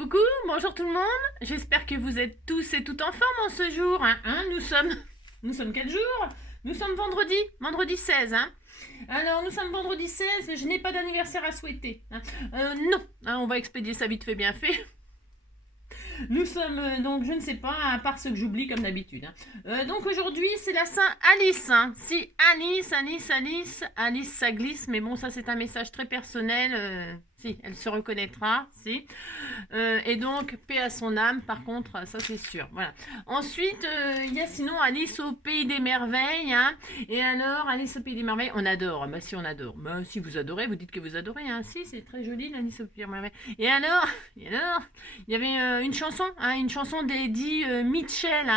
Coucou, bonjour tout le monde. J'espère que vous êtes tous et toutes en forme en ce jour. Nous sommes quel jour? Nous sommes vendredi 16. Alors, nous sommes vendredi 16, je n'ai pas d'anniversaire à souhaiter. Non, on va expédier ça vite fait, bien fait. Nous sommes donc, je ne sais pas, à part ceux que j'oublie comme d'habitude. Donc aujourd'hui, c'est la Saint Alice. Si Alice, ça glisse, mais bon, ça c'est un message très personnel. Si, elle se reconnaîtra, si. Et donc, paix à son âme, par contre, ça c'est sûr. Voilà. Ensuite, il y a sinon Alice au Pays des Merveilles. Et alors, Alice au Pays des Merveilles, on adore. Bah si, on adore. Bah si vous adorez, vous dites que vous adorez. Si, c'est très joli, Alice au Pays des Merveilles. Et alors, il y avait une chanson d'Eddie Mitchell.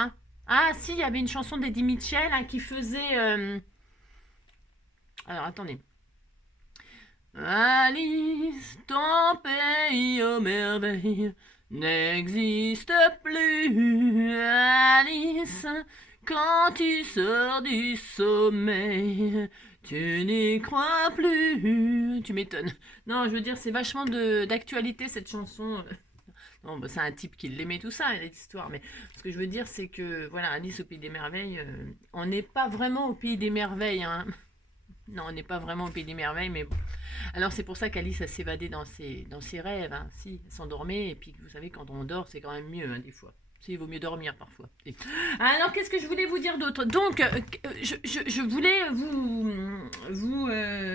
Ah si, il y avait une chanson d'Eddie Mitchell qui faisait... Alors, attendez. Alice, ton pays aux merveilles n'existe plus. Alice, quand tu sors du sommeil, tu n'y crois plus. Tu m'étonnes. Non, je veux dire, c'est vachement d'actualité cette chanson. Non, bah, c'est un type qui l'aimait tout ça, l'histoire. Mais ce que je veux dire, c'est que, voilà, Alice au Pays des Merveilles, on n'est pas vraiment au Pays des Merveilles. Non, on n'est pas vraiment au Pays des Merveilles, mais bon. Alors c'est pour ça qu'Alice a s'évadé dans ses rêves. Si, elle s'endormait, et puis vous savez, quand on dort, c'est quand même mieux, des fois. Si, il vaut mieux dormir parfois. Si. Alors, qu'est-ce que je voulais vous dire d'autre? Donc, je voulais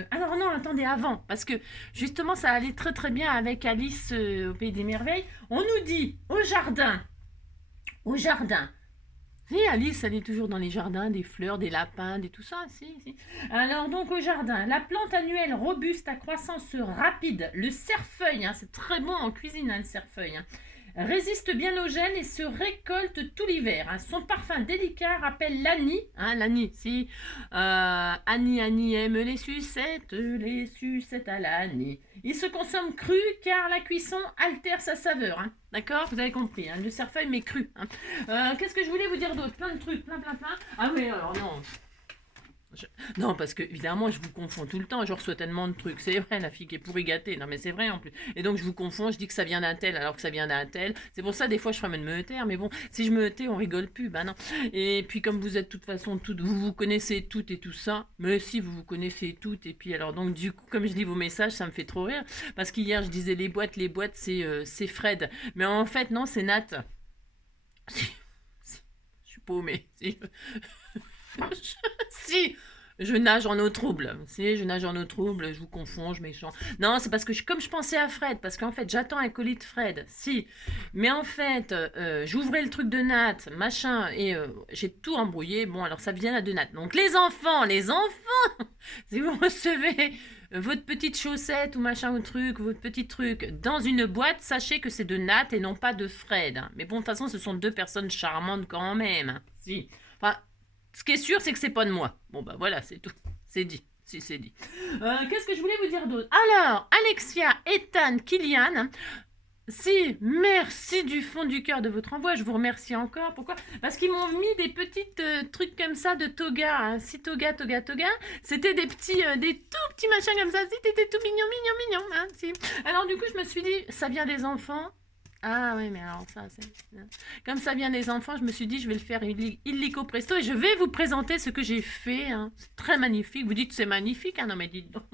Alors non, attendez, avant, parce que justement, ça allait très très bien avec Alice au Pays des Merveilles. On nous dit, au jardin, si, Alice, elle est toujours dans les jardins, des fleurs, des lapins, des tout ça, si. Alors, donc, au jardin, la plante annuelle robuste à croissance rapide, le cerfeuil, c'est très bon en cuisine, le cerfeuil, résiste bien aux gènes et se récolte tout l'hiver. Son parfum délicat rappelle l'Annie. L'Annie, si. Annie aime les sucettes à l'Annie. Il se consomme cru car la cuisson altère sa saveur. D'accord? Vous avez compris. Le cerfeuil, mais cru. Qu'est-ce que je voulais vous dire d'autre? Plein de trucs, plein. Ah oui, alors non. Non, parce que évidemment, je vous confonds tout le temps. Je reçois tellement de trucs. C'est vrai, la fille qui est pourri gâtée. Non, mais c'est vrai en plus. Et donc, je vous confonds. Je dis que ça vient d'un tel alors que ça vient d'un tel. C'est pour ça, des fois, je ferais de me taire. Mais bon, si je me tais, on rigole plus. Ben non. Et puis, comme vous êtes de toute façon toutes, vous connaissez toutes et tout ça. Mais si vous connaissez toutes. Et puis, alors, donc, du coup, comme je lis vos messages, ça me fait trop rire. Parce qu'hier, je disais les boîtes, c'est Fred. Mais en fait, non, c'est Nat. Je suis paumée. Si. Je nage en eau trouble. Si, je nage en eau trouble, je vous confonds, je méchant. Non, c'est parce que comme je pensais à Fred, parce qu'en fait, j'attends un colis de Fred. Si. Mais en fait, j'ouvrais le truc de Nat, machin, et j'ai tout embrouillé. Bon, alors ça vient là de Nat. Donc les enfants, si vous recevez votre petite chaussette ou machin ou truc, votre petit truc dans une boîte, sachez que c'est de Nat et non pas de Fred. Mais bon, de toute façon, ce sont deux personnes charmantes quand même. Si. Enfin, ce qui est sûr, c'est que c'est pas de moi. Bon, bah voilà, c'est tout. C'est dit. Si, c'est dit. Qu'est-ce que je voulais vous dire d'autre? Alors, Alexia, Ethan, Kylian. Si, merci du fond du cœur de votre envoi. Je vous remercie encore. Pourquoi? Parce qu'ils m'ont mis des petites trucs comme ça de toga. Si, toga. C'était des tout petits machins comme ça. Si, t'étais tout mignon. Si. Alors, du coup, je me suis dit, ça vient des enfants. Ah oui, mais alors ça, c'est... Comme ça vient des enfants, je me suis dit, je vais le faire illico presto et je vais vous présenter ce que j'ai fait. C'est très magnifique. Vous dites c'est magnifique? Non mais dites donc.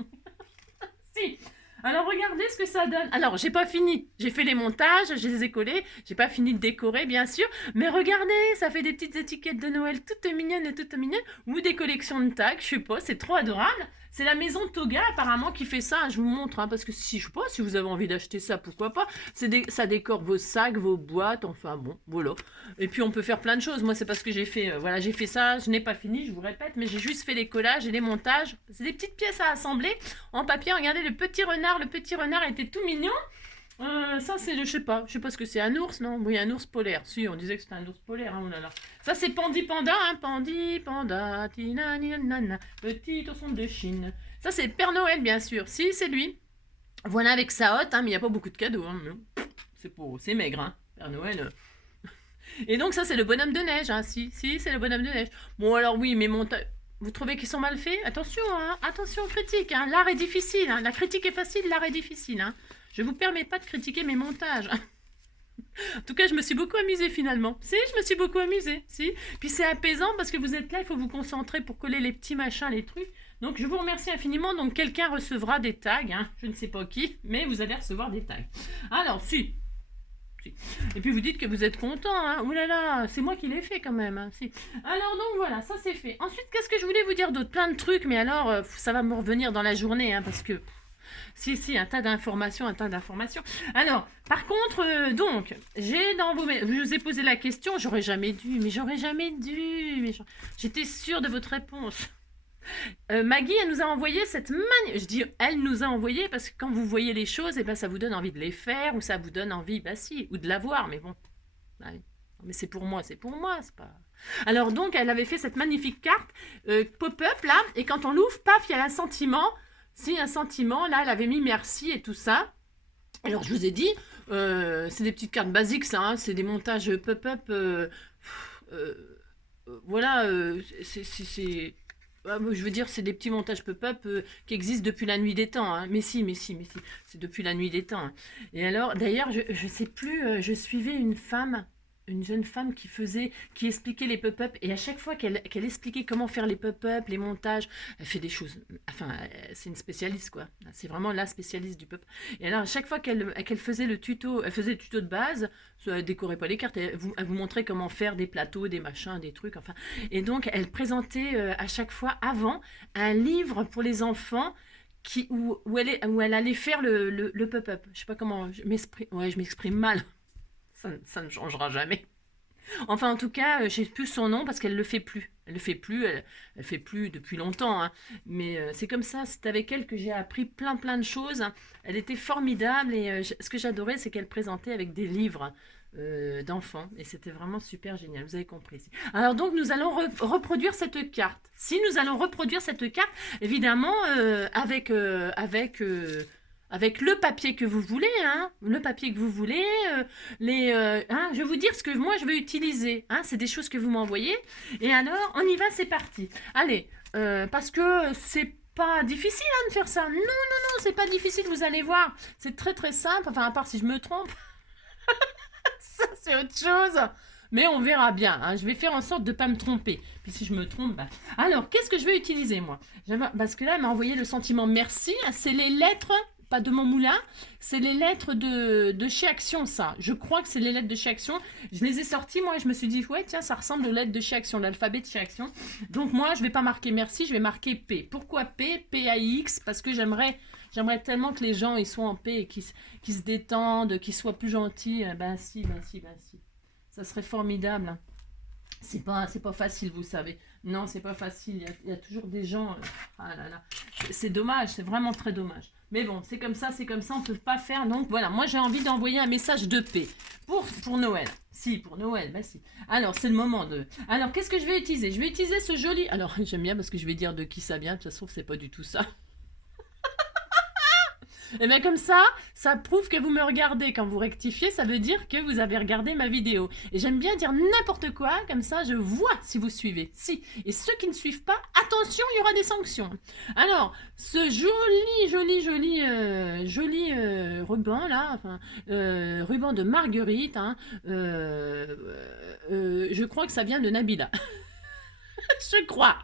Si. Alors regardez ce que ça donne. Alors j'ai pas fini. J'ai fait les montages, je les ai collés. J'ai pas fini de décorer bien sûr. Mais regardez, ça fait des petites étiquettes de Noël toutes mignonnes. Ou des collections de tags, je sais pas, c'est trop adorable. C'est la maison Toga apparemment qui fait ça. Je vous montre parce que si je sais pas si vous avez envie d'acheter ça, pourquoi pas. Ça décore vos sacs, vos boîtes. Enfin bon, voilà. Et puis on peut faire plein de choses. Moi c'est parce que j'ai fait, voilà, j'ai fait ça. Je n'ai pas fini, je vous répète, mais j'ai juste fait les collages et les montages. C'est des petites pièces à assembler en papier. Regardez le petit renard. Le petit renard était tout mignon. Ça c'est, je sais pas ce que c'est, un ours, non? Oui, un ours polaire. Si, on disait que c'était un ours polaire. Oh là là. Ça c'est Pandi Panda, Pandi Panda, tina, nana, petit ourson de Chine. Ça c'est Père Noël bien sûr. Si, c'est lui. Voilà avec sa hotte, mais il n'y a pas beaucoup de cadeaux. C'est maigre, Père Noël. Et donc ça c'est le bonhomme de neige. Si, c'est le bonhomme de neige. Bon alors oui, mais vous trouvez qu'ils sont mal faits? Attention, attention critique. L'art est difficile. La critique est facile, l'art est difficile. Je vous permets pas de critiquer mes montages. En tout cas, je me suis beaucoup amusée finalement. Si, je me suis beaucoup amusée. Si. Puis c'est apaisant parce que vous êtes là, il faut vous concentrer pour coller les petits machins, les trucs. Donc je vous remercie infiniment. Donc quelqu'un recevra des tags, hein. Je ne sais pas qui, mais vous allez recevoir des tags. Alors, si. Si. Et puis vous dites que vous êtes content, hein. Ouh là là, c'est moi qui l'ai fait quand même, hein. Si. Alors donc voilà, ça c'est fait. Ensuite, qu'est-ce que je voulais vous dire d'autre? Plein de trucs, mais alors ça va me revenir dans la journée, hein, parce que si, un tas d'informations, un tas d'informations. Alors, par contre, donc, j'ai dans vos... Je vous ai posé la question, j'aurais jamais dû, mais j'aurais jamais dû. Mais j'étais sûre de votre réponse. Maggie, elle nous a envoyé cette Je dis, elle nous a envoyé parce que quand vous voyez les choses, eh ben, ça vous donne envie de les faire ou ça vous donne envie, bah si, ou de la voir, mais bon. Allez. Mais c'est pour moi, c'est pas... Alors donc, elle avait fait cette magnifique carte pop-up là, et quand on l'ouvre, paf, il y a un sentiment. Si, un sentiment, là, elle avait mis merci et tout ça. Alors, je vous ai dit, c'est des petites cartes basiques, ça, hein, c'est des montages pop-up. Voilà, je veux dire, c'est des petits montages pop-up qui existent depuis la nuit des temps. Hein. Mais si, c'est depuis la nuit des temps. Hein. Et alors, d'ailleurs, je sais plus, je suivais une jeune femme qui expliquait les pop-up, et à chaque fois qu'elle expliquait comment faire les pop-up, les montages, elle fait des choses, enfin, c'est une spécialiste, quoi. C'est vraiment la spécialiste du pop. Et alors, à chaque fois qu'elle faisait le tuto, elle faisait le tuto de base, elle décorait pas les cartes, elle vous montrait comment faire des plateaux, des machins, des trucs, enfin. Et donc, elle présentait à chaque fois, avant, un livre pour les enfants, où elle allait faire le pop-up. Je sais pas comment, je m'exprime mal. Ça ne changera jamais. Enfin, en tout cas, je sais plus son nom parce qu'elle le fait plus. Elle fait plus depuis longtemps. Hein. Mais c'est comme ça. C'est avec elle que j'ai appris plein de choses. Elle était formidable et ce que j'adorais, c'est qu'elle présentait avec des livres d'enfants et c'était vraiment super génial. Vous avez compris. Alors donc, nous allons reproduire cette carte. Si nous allons reproduire cette carte, évidemment, avec le papier que vous voulez, hein, le papier que vous voulez, hein, je vais vous dire ce que moi je vais utiliser, hein, c'est des choses que vous m'envoyez, et alors on y va, c'est parti. Allez, parce que c'est pas difficile hein, de faire ça, non, c'est pas difficile, vous allez voir, c'est très simple, enfin à part si je me trompe, ça c'est autre chose. Mais on verra bien, hein. Je vais faire en sorte de ne pas me tromper. Puis si je me trompe, bah... Alors, qu'est-ce que je vais utiliser, moi? Parce que là, elle m'a envoyé le sentiment merci. C'est les lettres, pas de mon moulin, c'est les lettres de chez Action, ça. Je crois que c'est les lettres de chez Action. Je les ai sorties, moi, et je me suis dit, ouais, tiens, ça ressemble aux lettres de chez Action, l'alphabet de chez Action. Donc moi, je ne vais pas marquer merci, je vais marquer P. Pourquoi P? P-A-I-X, parce que j'aimerais tellement que les gens ils soient en paix et qu'ils se détendent, qu'ils soient plus gentils. Ben si. Ça serait formidable. C'est pas facile, vous savez. Non, c'est pas facile. Il y a toujours des gens... ah là là. C'est dommage, c'est vraiment très dommage. Mais bon, c'est comme ça, on peut pas faire. Donc voilà, moi j'ai envie d'envoyer un message de paix pour Noël. Si, pour Noël, bah si. Alors, c'est le moment de... Alors, qu'est-ce que je vais utiliser? Je vais utiliser ce joli... Alors, j'aime bien parce que je vais dire de qui ça vient. De toute façon, c'est pas du tout ça. Et bien comme ça prouve que vous me regardez. Quand vous rectifiez, ça veut dire que vous avez regardé ma vidéo. Et j'aime bien dire n'importe quoi, comme ça je vois si vous suivez. Si. Et ceux qui ne suivent pas, attention, il y aura des sanctions. Alors, ce joli ruban là, enfin, ruban de Marguerite, hein, je crois que ça vient de Nabila. Je crois.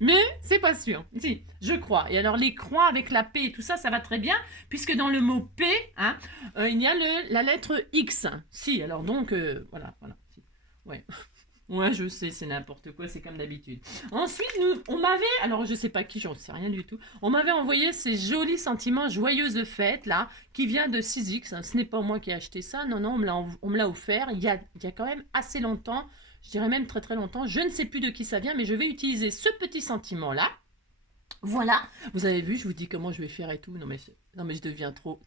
Mais c'est pas sûr. Si, je crois. Et alors les croix avec la P et tout ça, ça va très bien, puisque dans le mot P, hein, il y a la lettre X. Si, alors donc, voilà. Si. Ouais. Ouais, je sais, c'est n'importe quoi, c'est comme d'habitude. Ensuite, on m'avait, alors je sais pas qui, j'en sais rien du tout, on m'avait envoyé ces jolis sentiments joyeuses fêtes, là, qui vient de 6X. Hein. Ce n'est pas moi qui ai acheté ça, non, on me l'a offert il y a quand même assez longtemps. Je dirais même très longtemps, je ne sais plus de qui ça vient, mais je vais utiliser ce petit sentiment-là. Voilà, vous avez vu, je vous dis comment je vais faire et tout. Non mais je deviens trop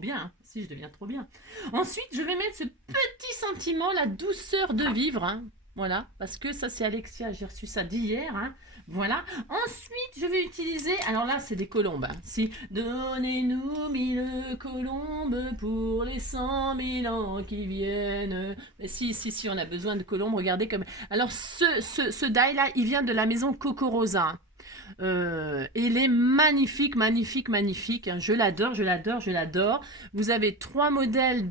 bien, hein. Si, je deviens trop bien. Ensuite, je vais mettre ce petit sentiment, la douceur de vivre, hein. Voilà, parce que ça c'est Alexia, j'ai reçu ça d'hier, hein. Voilà. Ensuite, je vais utiliser, alors là c'est des colombes, hein. Si, donnez-nous 1000 colombes pour les 100 000 ans qui viennent. Mais si, on a besoin de colombes, regardez comme... Alors ce die là, il vient de la maison Coco Rosa, hein. Il est magnifique, magnifique, magnifique, hein. Je l'adore, je l'adore, je l'adore. Vous avez 3 modèles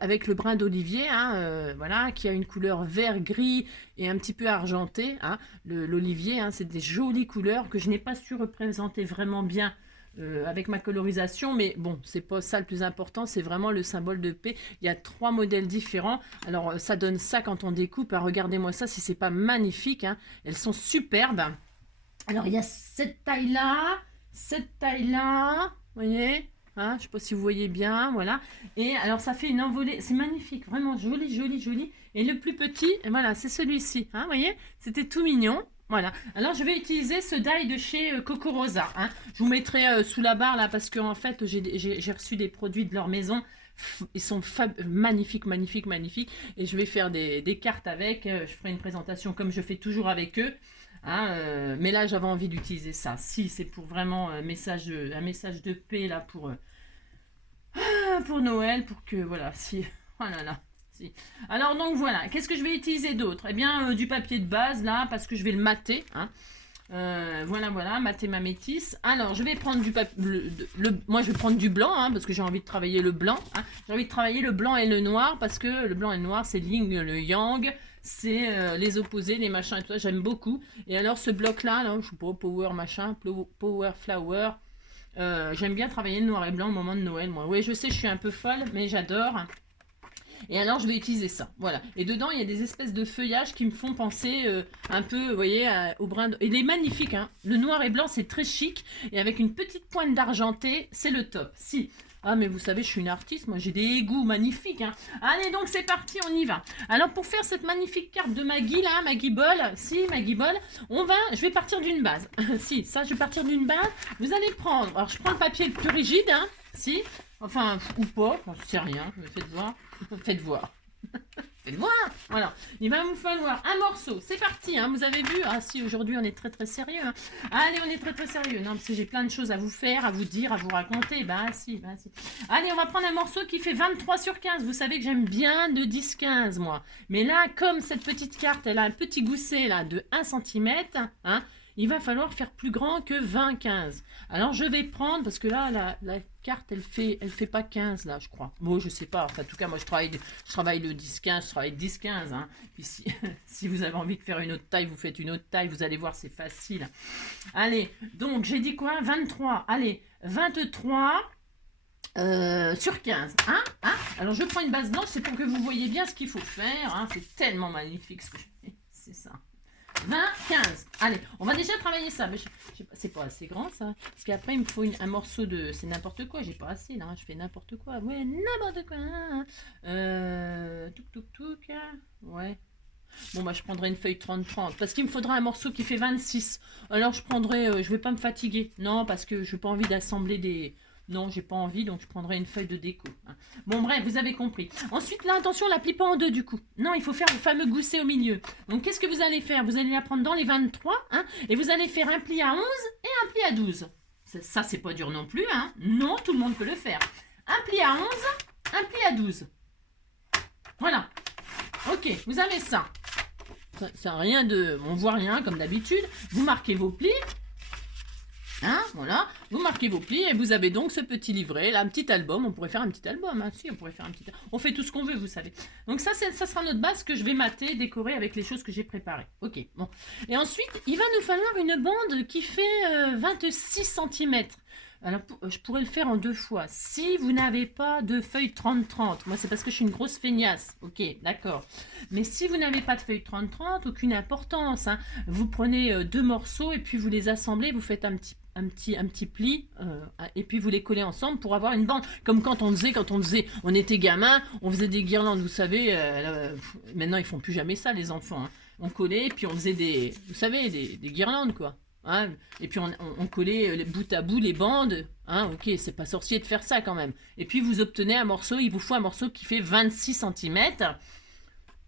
avec le brin d'olivier, hein, voilà, qui a une couleur vert, gris et un petit peu argenté, hein. L'olivier, hein, c'est des jolies couleurs que je n'ai pas su représenter vraiment bien avec ma colorisation, mais bon, c'est pas ça le plus important, c'est vraiment le symbole de paix. Il y a 3 modèles différents. Alors, ça donne ça quand on découpe, hein. Regardez-moi ça, si c'est pas magnifique, hein. Elles sont superbes. Alors, il y a cette taille-là, vous voyez, hein, je ne sais pas si vous voyez bien, voilà. Et alors, ça fait une envolée, c'est magnifique, vraiment joli, joli, joli. Et le plus petit, voilà, c'est celui-ci, hein, vous voyez, c'était tout mignon. Voilà, alors je vais utiliser ce die de chez Coco Rosa, hein. Je vous mettrai sous la barre là parce que en fait j'ai reçu des produits de leur maison. Ils sont magnifiques, magnifiques, magnifiques. Et je vais faire des cartes avec. Je ferai une présentation comme je fais toujours avec eux. Hein, mais là, j'avais envie d'utiliser ça. Si, c'est pour vraiment un message de paix là pour Noël. Pour que, voilà, si. Oh là là. Si. Alors, donc voilà. Qu'est-ce que je vais utiliser d'autre? Eh bien, du papier de base là, parce que je vais le mater. Hein. Voilà, voilà, mater ma métisse. Alors, je vais prendre du papier. Moi, je vais prendre du blanc, hein, parce que j'ai envie de travailler le blanc. Hein. J'ai envie de travailler le blanc et le noir, parce que le blanc et le noir, c'est yin, le yang. C'est les opposés, les machins et tout ça. J'aime beaucoup. Et alors, ce bloc-là, là, je sais pas, power machin, power flower. J'aime bien travailler le noir et blanc au moment de Noël, moi. Oui, je sais, je suis un peu folle, mais j'adore. Et alors, je vais utiliser ça. Voilà. Et dedans, il y a des espèces de feuillages qui me font penser un peu, vous voyez, au brin. Il est magnifique, hein. Le noir et blanc, c'est très chic. Et avec une petite pointe d'argenté, c'est le top. Si. Ah, mais vous savez, je suis une artiste. Moi, j'ai des goûts magnifiques, hein. Allez, donc, c'est parti, on y va. Alors, pour faire cette magnifique carte de Maggie, là, Maggie Ball, je vais partir d'une base. Si, ça, je vais partir d'une base. Vous allez prendre, alors, je prends le papier le plus rigide, hein. Si. Enfin, ou pas, je sais rien. Faites voir. Faites voir. Faites voir. Voilà. Il va vous falloir un morceau. C'est parti, hein. Vous avez vu? Ah si, aujourd'hui, on est très, très sérieux. Hein. Allez, on est très, très sérieux. Non, parce que j'ai plein de choses à vous faire, à vous dire, à vous raconter. Bah si, bah si. Allez, on va prendre un morceau qui fait 23 sur 15. Vous savez que j'aime bien de 10-15, moi. Mais là, comme cette petite carte, elle a un petit gousset, là, de 1 cm, hein, il va falloir faire plus grand que 20-15. Alors, je vais prendre, parce que là, la carte, elle fait pas 15, là, je crois. Bon, je sais pas. Enfin, en tout cas, moi, je travaille le 10-15, je travaille 10-15. Hein. Puis, si vous avez envie de faire une autre taille, vous faites une autre taille. Vous allez voir, c'est facile. Allez, donc, j'ai dit quoi? 23. Allez, 23 sur 15. Hein, hein. Alors, je prends une base blanche, c'est pour que vous voyez bien ce qu'il faut faire. Hein. C'est tellement magnifique ce que je fais. C'est ça. 20, 15. Allez, on va déjà travailler ça. Mais c'est pas assez grand ça. Parce qu'après, il me faut un morceau de. C'est n'importe quoi. J'ai pas assez là. Je fais n'importe quoi. Ouais, n'importe quoi. Touc. Ouais. Bon, bah, je prendrai une feuille 30-30. Parce qu'il me faudra un morceau qui fait 26. Alors, je prendrai. Je vais pas me fatiguer. Non, parce que je n'ai pas envie d'assembler des. Non, j'ai pas envie, donc je prendrai une feuille de déco. Hein. Bon, bref, vous avez compris. Ensuite, là, attention, la plie pas en deux, du coup. Non, il faut faire le fameux gousset au milieu. Donc, qu'est-ce que vous allez faire? Vous allez la prendre dans les 23, hein, et vous allez faire un pli à 11 et un pli à 12. Ça, c'est pas dur non plus, hein. Non, tout le monde peut le faire. Un pli à 11, un pli à 12. Voilà. Ok, vous avez ça. Ça rien de... On voit rien, comme d'habitude. Vous marquez vos plis. Hein, voilà, vous marquez vos plis et vous avez donc ce petit livret, là, un petit album. On pourrait faire un petit album, hein, si, on pourrait faire un petit. On fait tout ce qu'on veut, vous savez. Donc ça sera notre base que je vais mater, décorer avec les choses que j'ai préparées. Ok, bon. Et ensuite, il va nous falloir une bande qui fait 26 cm. Alors, je pourrais le faire en 2 fois. Si vous n'avez pas de feuille 30-30, moi c'est parce que je suis une grosse feignasse. Ok, d'accord. Mais si vous n'avez pas de feuille 30-30, aucune importance. Hein. Vous prenez 2 morceaux et puis vous les assemblez, vous faites un petit pli et puis vous les collez ensemble pour avoir une bande. Comme quand on était gamin, on faisait des guirlandes, vous savez. Maintenant, ils font plus jamais ça, les enfants. Hein. On collait et puis on faisait des guirlandes, quoi. Hein, et puis on collait les bout à bout les bandes. Hein, ok, c'est pas sorcier de faire ça quand même. Et puis vous obtenez un morceau, il vous faut un morceau qui fait 26 cm.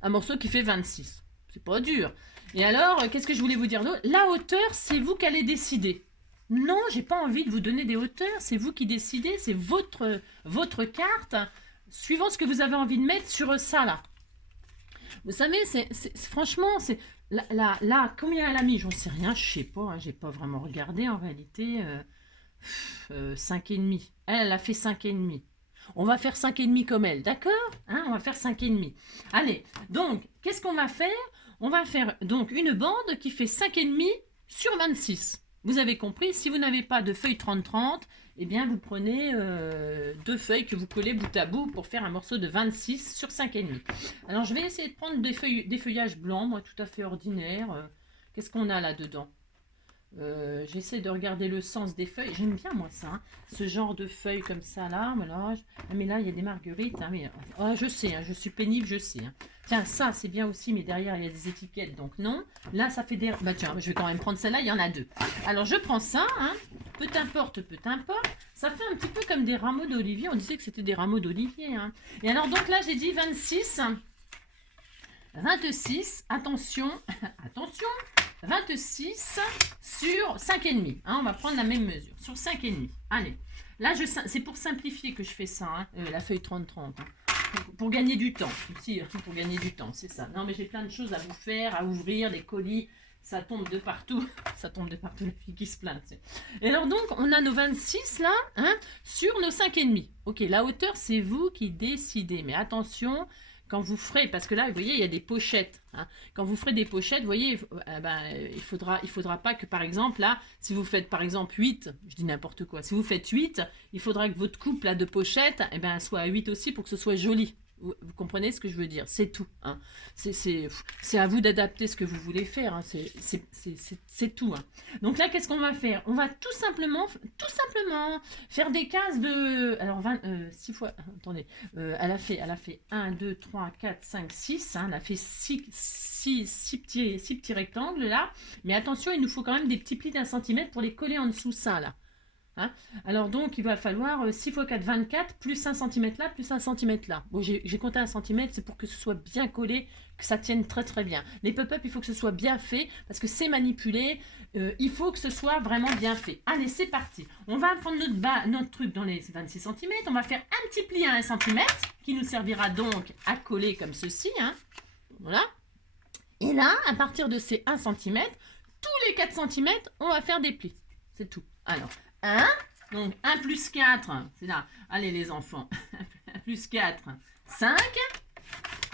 Un morceau qui fait 26. C'est pas dur. Et alors, qu'est-ce que je voulais vous dire d'autre? La hauteur, c'est vous qui allez décider. Non, j'ai pas envie de vous donner des hauteurs, c'est vous qui décidez, c'est votre carte, suivant ce que vous avez envie de mettre sur ça là. Vous savez, franchement, c'est là, combien elle a mis? J'en sais rien, je sais pas, hein, j'ai pas vraiment regardé en réalité. 5,5. Elle a fait 5,5. On va faire 5,5 comme elle, d'accord, hein, on va faire 5,5. Allez, donc, qu'est-ce qu'on va faire? On va faire donc une bande qui fait 5,5 sur 26. Vous avez compris, si vous n'avez pas de feuilles 30-30, eh bien vous prenez deux feuilles que vous collez bout à bout pour faire un morceau de 26 sur 5,5. Alors je vais essayer de prendre des feuillages blancs, moi tout à fait ordinaires. Qu'est-ce qu'on a là-dedans? J'essaie de regarder le sens des feuilles. J'aime bien moi ça, hein. Ce genre de feuilles comme ça là. Voilà. Mais là il y a des marguerites. Hein, mais... oh, je sais, hein, je suis pénible, je sais. Hein. Tiens, ça c'est bien aussi, mais derrière il y a des étiquettes, donc non. Là ça fait des... Bah tiens, je vais quand même prendre celle-là, il y en a deux. Alors je prends ça, hein. Peu importe, peu importe. Ça fait un petit peu comme des rameaux d'olivier. On disait que c'était des rameaux d'olivier. Hein. Et alors donc là j'ai dit 26, 26, attention, attention. 26 sur 5,5. Hein, on va prendre la même mesure. Sur 5,5. Allez. Là, c'est pour simplifier que je fais ça, hein, la feuille 30-30. Hein, pour gagner du temps. Aussi, pour gagner du temps, c'est ça. Non, mais j'ai plein de choses à vous faire, à ouvrir, des colis. Ça tombe de partout. Ça tombe de partout, la fille qui se plaint. Et alors, donc, on a nos 26 là, hein, sur nos 5,5. Ok, la hauteur, c'est vous qui décidez. Mais attention... Quand vous ferez, parce que là, vous voyez, il y a des pochettes. Hein. Quand vous ferez des pochettes, vous voyez, il faudra pas que, par exemple, là, si vous faites, par exemple, 8, je dis n'importe quoi, si vous faites 8, il faudra que votre coupe là, de pochettes soit à 8 aussi pour que ce soit joli. Vous comprenez ce que je veux dire? C'est tout. Hein. C'est à vous d'adapter ce que vous voulez faire. Hein. C'est tout. Hein. Donc là, qu'est-ce qu'on va faire? On va tout simplement faire des cases de... Alors, 6 fois... Attendez. Elle a fait 1, 2, 3, 4, 5, 6. Hein. Elle a fait 6 petits rectangles là. Mais attention, il nous faut quand même des petits plis d'1 centimètre pour les coller en dessous ça là. Hein, alors donc il va falloir 6 x 4, 24, plus 1 cm là, plus 1 cm là. Bon, j'ai compté 1 cm, c'est pour que ce soit bien collé, que ça tienne très très bien. Les pop-up, il faut que ce soit bien fait, parce que c'est manipulé, il faut que ce soit vraiment bien fait. Allez, c'est parti. On va prendre notre truc dans les 26 cm, on va faire un petit pli à 1 cm, qui nous servira donc à coller comme ceci. Hein. Voilà. Et là, à partir de ces 1 cm, tous les 4 cm, on va faire des plis. C'est tout. Alors, 1, donc 1 plus 4, c'est là. Allez les enfants, 1 plus 4, 5,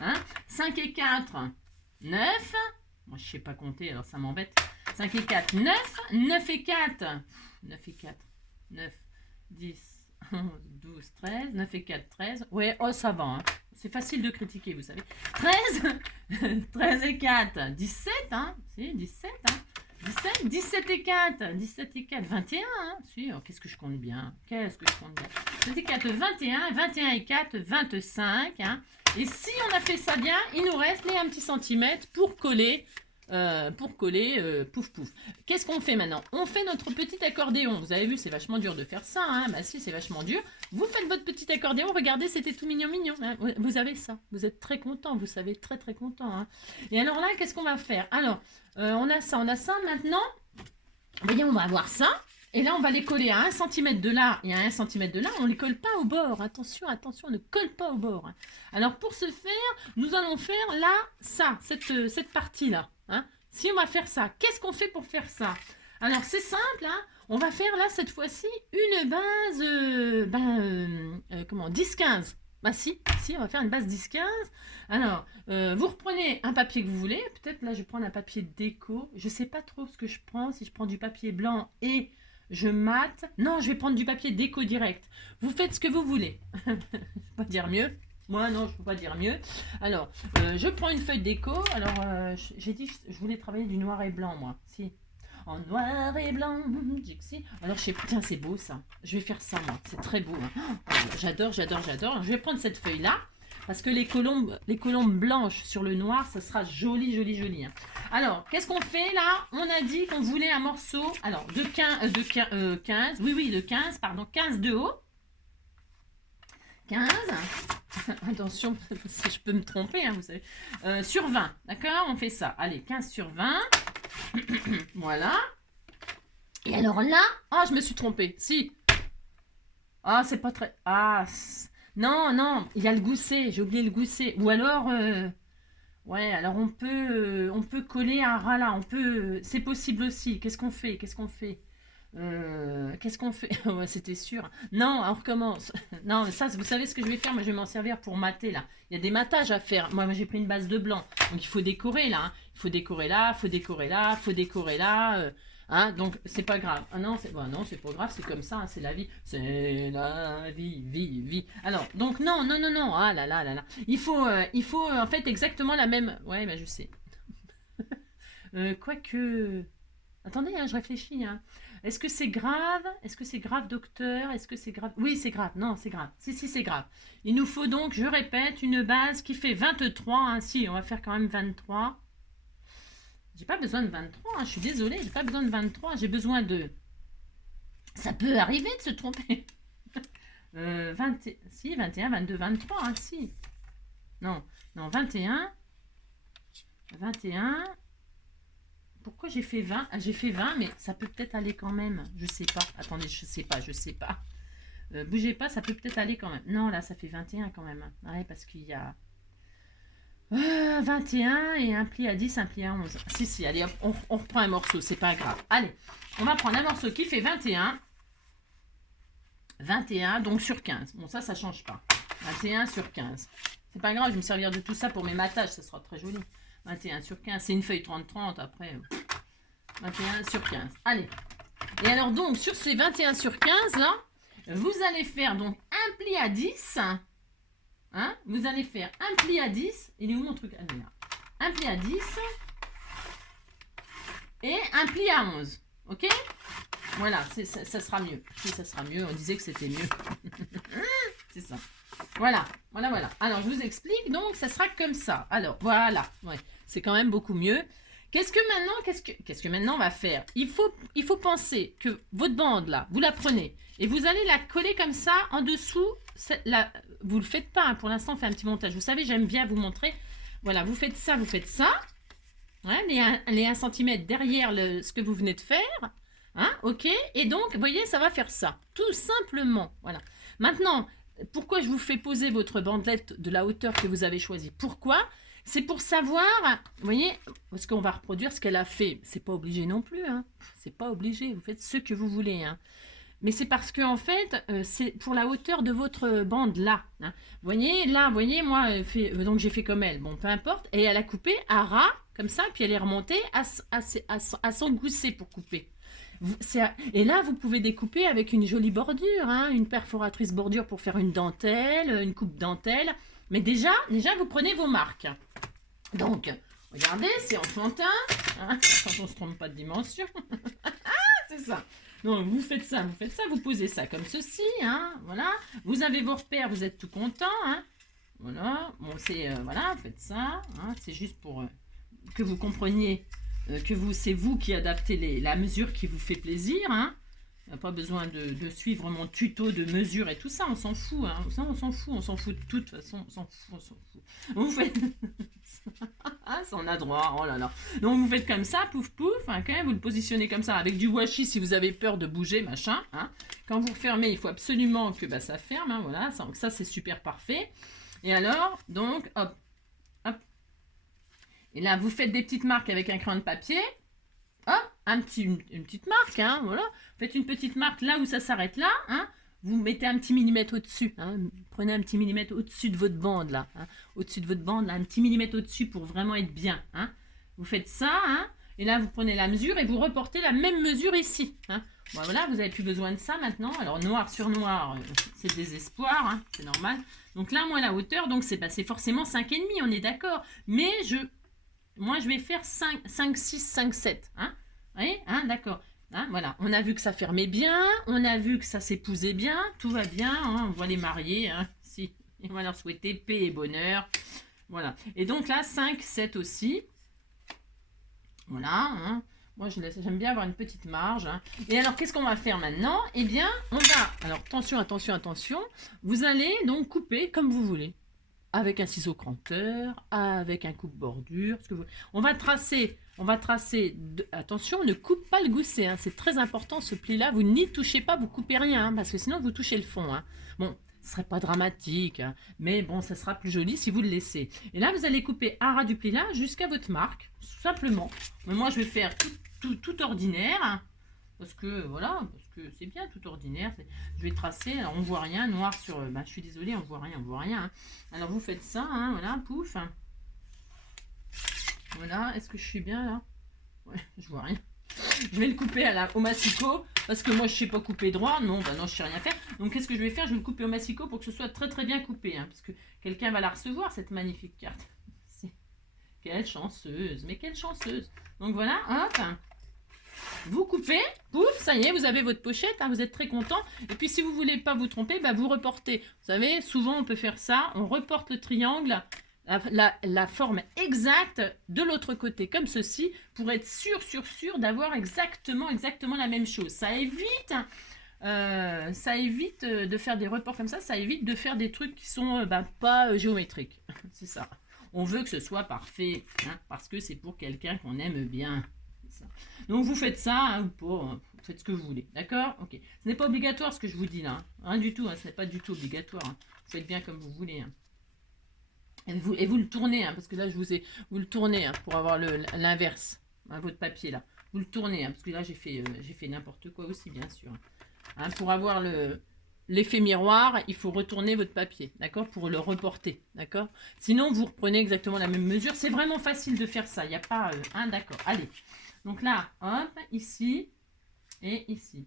hein, 5 et 4, 9, moi je sais pas compter alors ça m'embête, 5 et 4, 9, 9 et 4, 9 et 4, 9, 10, 12, 13, 9 et 4, 13, ouais, oh ça va, hein. C'est facile de critiquer vous savez, 13, 13 et 4, 17, hein, c'est 17, hein. 17 et 4, 17 et 4, 21, hein, si, oh, qu'est-ce que je compte bien, 17 et 4, 21, 21 et 4, 25, hein, et si on a fait ça bien, il nous reste les 1 petit centimètre pour coller, pouf pouf. Qu'est-ce qu'on fait maintenant? On fait notre petit accordéon, vous avez vu, c'est vachement dur de faire ça, hein, bah si, c'est vachement dur. Vous faites votre petit accordéon, regardez, c'était tout mignon, hein. Vous avez ça, vous êtes très content, vous savez, très très content, hein. Et alors là, qu'est-ce qu'on va faire? Alors, on a ça, maintenant, vous voyez, on va avoir ça, et là, on va les coller à 1 cm de là et à 1 cm de là, on ne les colle pas au bord, attention, on ne colle pas au bord. Hein. Alors, pour ce faire, nous allons faire là, ça, cette partie-là, hein. Si on va faire ça, qu'est-ce qu'on fait pour faire ça? Alors, c'est simple, hein. On va faire là, cette fois-ci, une base, 10-15. Bah si, on va faire une base 10-15. Alors, vous reprenez un papier que vous voulez. Peut-être là, je vais prendre un papier déco. Je ne sais pas trop ce que je prends. Si je prends du papier blanc et je mate. Non, je vais prendre du papier déco direct. Vous faites ce que vous voulez. Je ne peux pas dire mieux. Moi, non, je ne peux pas dire mieux. Alors, je prends une feuille déco. Alors, j'ai dit que je voulais travailler du noir et blanc, moi. Si. En noir et blanc, Dixie. Alors, je sais, tiens, c'est beau ça. Je vais faire ça, moi. C'est très beau. Hein. Oh, j'adore. Je vais prendre cette feuille-là. Parce que les colombes blanches sur le noir, ça sera joli. Hein. Alors, qu'est-ce qu'on fait là? On a dit qu'on voulait un morceau. Alors, de 15. Oui, de 15, pardon. 15 de haut. 15. Attention, si je peux me tromper, hein, vous savez. Sur 20, d'accord? On fait ça. Allez, 15 sur 20. Voilà. Et alors là, je me suis trompée. Si. C'est pas très... non, il y a le gousset. J'ai oublié le gousset. Ou alors, Ouais, alors on peut coller un ras là, on peut, c'est possible aussi. Qu'est-ce qu'on fait? Qu'est-ce qu'on fait? Qu'est-ce qu'on fait? Ouais, c'était sûr. Non, on recommence. Non, mais ça, vous savez ce que je vais faire? Moi, je vais m'en servir pour mater là. Il y a des matages à faire. Moi, j'ai pris une base de blanc. Donc, il faut décorer là, hein. Il faut décorer là, il faut décorer là, il faut décorer là. Hein, donc, c'est pas grave. Ah non, c'est non, c'est pas grave, c'est comme ça, hein, c'est la vie. C'est la vie, vie, vie. Alors, donc, non, non, non, non. Ah là là là là. Il faut en fait exactement la même. Ouais, ben je sais. Quoique. Attendez, hein, je réfléchis. Hein. Est-ce que c'est grave? Est-ce que c'est grave, docteur? Est-ce que c'est grave? Oui, c'est grave. Non, c'est grave. Si, si, c'est grave. Il nous faut donc, je répète, une base qui fait 23. Hein. Si, on va faire quand même 23. J'ai pas besoin de 23. Hein. Je suis désolée, j'ai pas besoin de 23. J'ai besoin de... Ça peut arriver de se tromper. 20... Si, 21, 22, 23. Hein, si. Non, non, 21. 21... Pourquoi j'ai fait 20? Ah, j'ai fait 20, mais ça peut peut-être aller quand même. Je sais pas. Attendez, je sais pas, je sais pas. Bougez pas, ça peut peut-être aller quand même. Non, là, ça fait 21 quand même. Ouais, parce qu'il y a 21 et un pli à 10, un pli à 11. Si, si, allez, hop, on reprend un morceau, c'est pas grave. Allez, on va prendre un morceau qui fait 21. 21, donc sur 15. Bon, ça change pas. 21 sur 15. C'est pas grave, je vais me servir de tout ça pour mes matages, ça sera très joli. 21 sur 15, c'est une feuille 30-30 après. 21 sur 15. Allez. Et alors donc, sur ces 21 sur 15 là, vous allez faire donc un pli à 10. Hein, vous allez faire un pli à 10. Il est où mon truc? Ah, là. Un pli à 10. Et un pli à 11. Ok? Voilà, ça sera mieux. Si ça sera mieux, on disait que c'était mieux. C'est ça. Voilà, voilà, voilà. Alors, je vous explique. Donc, ça sera comme ça. Alors, voilà. Ouais, c'est quand même beaucoup mieux. Qu'est-ce que maintenant on va faire? Il faut penser que votre bande, là, vous la prenez et vous allez la coller comme ça en dessous. Vous ne le faites pas, hein, pour l'instant, on fait un petit montage. Vous savez, j'aime bien vous montrer. Voilà, vous faites ça, vous faites ça. Ouais, les 1 cm derrière ce que vous venez de faire. Hein, ok? Et donc, vous voyez, ça va faire ça. Tout simplement. Voilà. Maintenant, pourquoi je vous fais poser votre bandelette de la hauteur que vous avez choisie? Pourquoi? C'est pour savoir, vous voyez, parce qu'on va reproduire ce qu'elle a fait. C'est pas obligé non plus, hein. C'est pas obligé, vous faites ce que vous voulez, hein. Mais c'est parce que, en fait, c'est pour la hauteur de votre bande, là. Hein. Vous voyez, là, vous voyez, moi, donc j'ai fait comme elle. Bon, peu importe. Et elle a coupé à ras, comme ça, puis elle est remontée à son gousset pour couper. Et là, vous pouvez découper avec une jolie bordure, hein, une perforatrice bordure pour faire une dentelle, une coupe dentelle. Mais déjà, vous prenez vos marques. Donc, regardez, c'est enfantin, hein, quand on ne se trompe pas de dimension. C'est ça. Donc, vous faites ça, vous posez ça comme ceci, hein, voilà. Vous avez vos repères, vous êtes tout content, hein. Voilà, bon, voilà, vous faites ça, hein, c'est juste pour que vous compreniez que c'est vous qui adaptez la mesure qui vous fait plaisir, hein. Il n'y a pas besoin de suivre mon tuto de mesure et tout ça, on s'en fout, hein. Ça, on s'en fout de toute façon, on s'en fout. Vous faites... ah, ça on a droit, oh là là. Donc vous faites comme ça, pouf pouf, hein, okay, vous le positionnez comme ça, avec du washi si vous avez peur de bouger, machin. Hein. Quand vous refermez, il faut absolument que ça ferme, hein, voilà, ça c'est super parfait. Et alors, donc, hop, hop. Et là, vous faites des petites marques avec un crayon de papier. Hop, une petite marque, hein, voilà. Faites une petite marque là où ça s'arrête là, hein. Vous mettez un petit millimètre au-dessus, hein. Prenez un petit millimètre au-dessus de votre bande là, hein. Au-dessus de votre bande, là, un petit millimètre au-dessus pour vraiment être bien, hein. Vous faites ça, hein, et là vous prenez la mesure et vous reportez la même mesure ici, hein. Bon, voilà, vous n'avez plus besoin de ça maintenant. Alors noir sur noir, c'est désespoir, hein, c'est normal. Donc là, moi la hauteur, donc c'est forcément 5,5, on est d'accord. Mais moi je vais faire 5, 6, 5, 7, hein. Vous voyez, hein, d'accord. Hein, voilà, on a vu que ça fermait bien, on a vu que ça s'épousait bien, tout va bien, hein, on va les marier, hein, si, on va leur souhaiter paix et bonheur, voilà. Et donc là, 5, 7 aussi, voilà, hein. Moi j'aime bien avoir une petite marge, hein. Et alors qu'est-ce qu'on va faire maintenant? Eh bien, on va, alors attention, attention, attention, vous allez donc couper comme vous voulez. Avec un ciseau cranteur, avec un coupe-bordure. On va tracer, attention, ne coupe pas le gousset, hein, c'est très important ce pli-là, vous n'y touchez pas, vous coupez rien, hein, parce que sinon vous touchez le fond. Hein. Bon, Ce serait pas dramatique, hein. Mais bon, ça sera plus joli si vous le laissez. Et là, vous allez couper à ras du pliage jusqu'à votre marque, tout simplement. Mais moi, je vais faire tout ordinaire, hein, parce que voilà, parce que c'est bien tout ordinaire. Je vais tracer, alors on voit rien, noir sur. Bah, je suis désolée, on voit rien. Hein. Alors vous faites ça, hein, voilà, pouf. Voilà, est-ce que je suis bien là? Ouais, je vois rien. Je vais le couper au massicot parce que moi je sais pas couper droit. Non, bah non, je sais rien faire. Donc qu'est-ce que je vais faire? Je vais le couper au massicot pour que ce soit très très bien coupé, hein, parce que quelqu'un va la recevoir cette magnifique carte. Quelle chanceuse, mais quelle chanceuse. Donc voilà, hop. Vous coupez, pouf, ça y est, vous avez votre pochette, hein, vous êtes très content. Et puis si vous voulez pas vous tromper, bah, vous reportez. Vous savez, souvent on peut faire ça, on reporte le triangle, la forme exacte de l'autre côté, comme ceci, pour être sûr d'avoir exactement la même chose. Ça évite de faire des reports comme ça évite de faire des trucs qui sont pas géométriques. C'est ça. On veut que ce soit parfait, hein, parce que c'est pour quelqu'un qu'on aime bien. Ça. Donc vous faites ça, hein, ou pas, hein, vous faites ce que vous voulez, d'accord? Ok. Ce n'est pas obligatoire ce que je vous dis là, hein. Rien du tout, hein, ce n'est pas du tout obligatoire. Hein. Vous faites bien comme vous voulez. Hein. Et vous le tournez, hein, parce que là vous le tournez, hein, pour avoir l'inverse, hein, votre papier là. Vous le tournez, hein, parce que là j'ai fait n'importe quoi aussi, bien sûr. Hein, pour avoir l'effet miroir, il faut retourner votre papier, d'accord, pour le reporter, d'accord. Sinon, vous reprenez exactement la même mesure. C'est vraiment facile de faire ça. Il n'y a pas d'accord. Allez. Donc là, hop, ici et ici.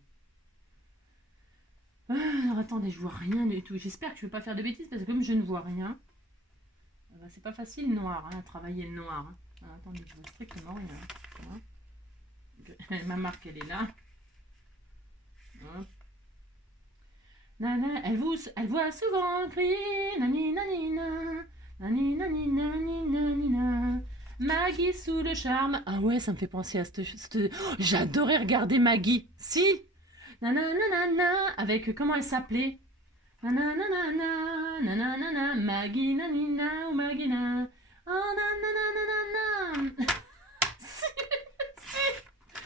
Alors attendez, je vois rien du tout. J'espère que je ne vais pas faire de bêtises parce que comme je ne vois rien, c'est pas facile noir, hein, à travailler le noir. Hein. Alors, attendez, je vois strictement rien. Voilà. Ma marque, elle est là. Hop. Nana, elle voit souvent crier nani nanina, nani nani nani nanina. Maggie sous le charme. Ah ouais, ça me fait penser à cette... Oh, j'adorais regarder Maggie. Si. Nanana, avec comment elle s'appelait? Nanana, nanana, Maggie nanina ou Maggie na. Oh nanana.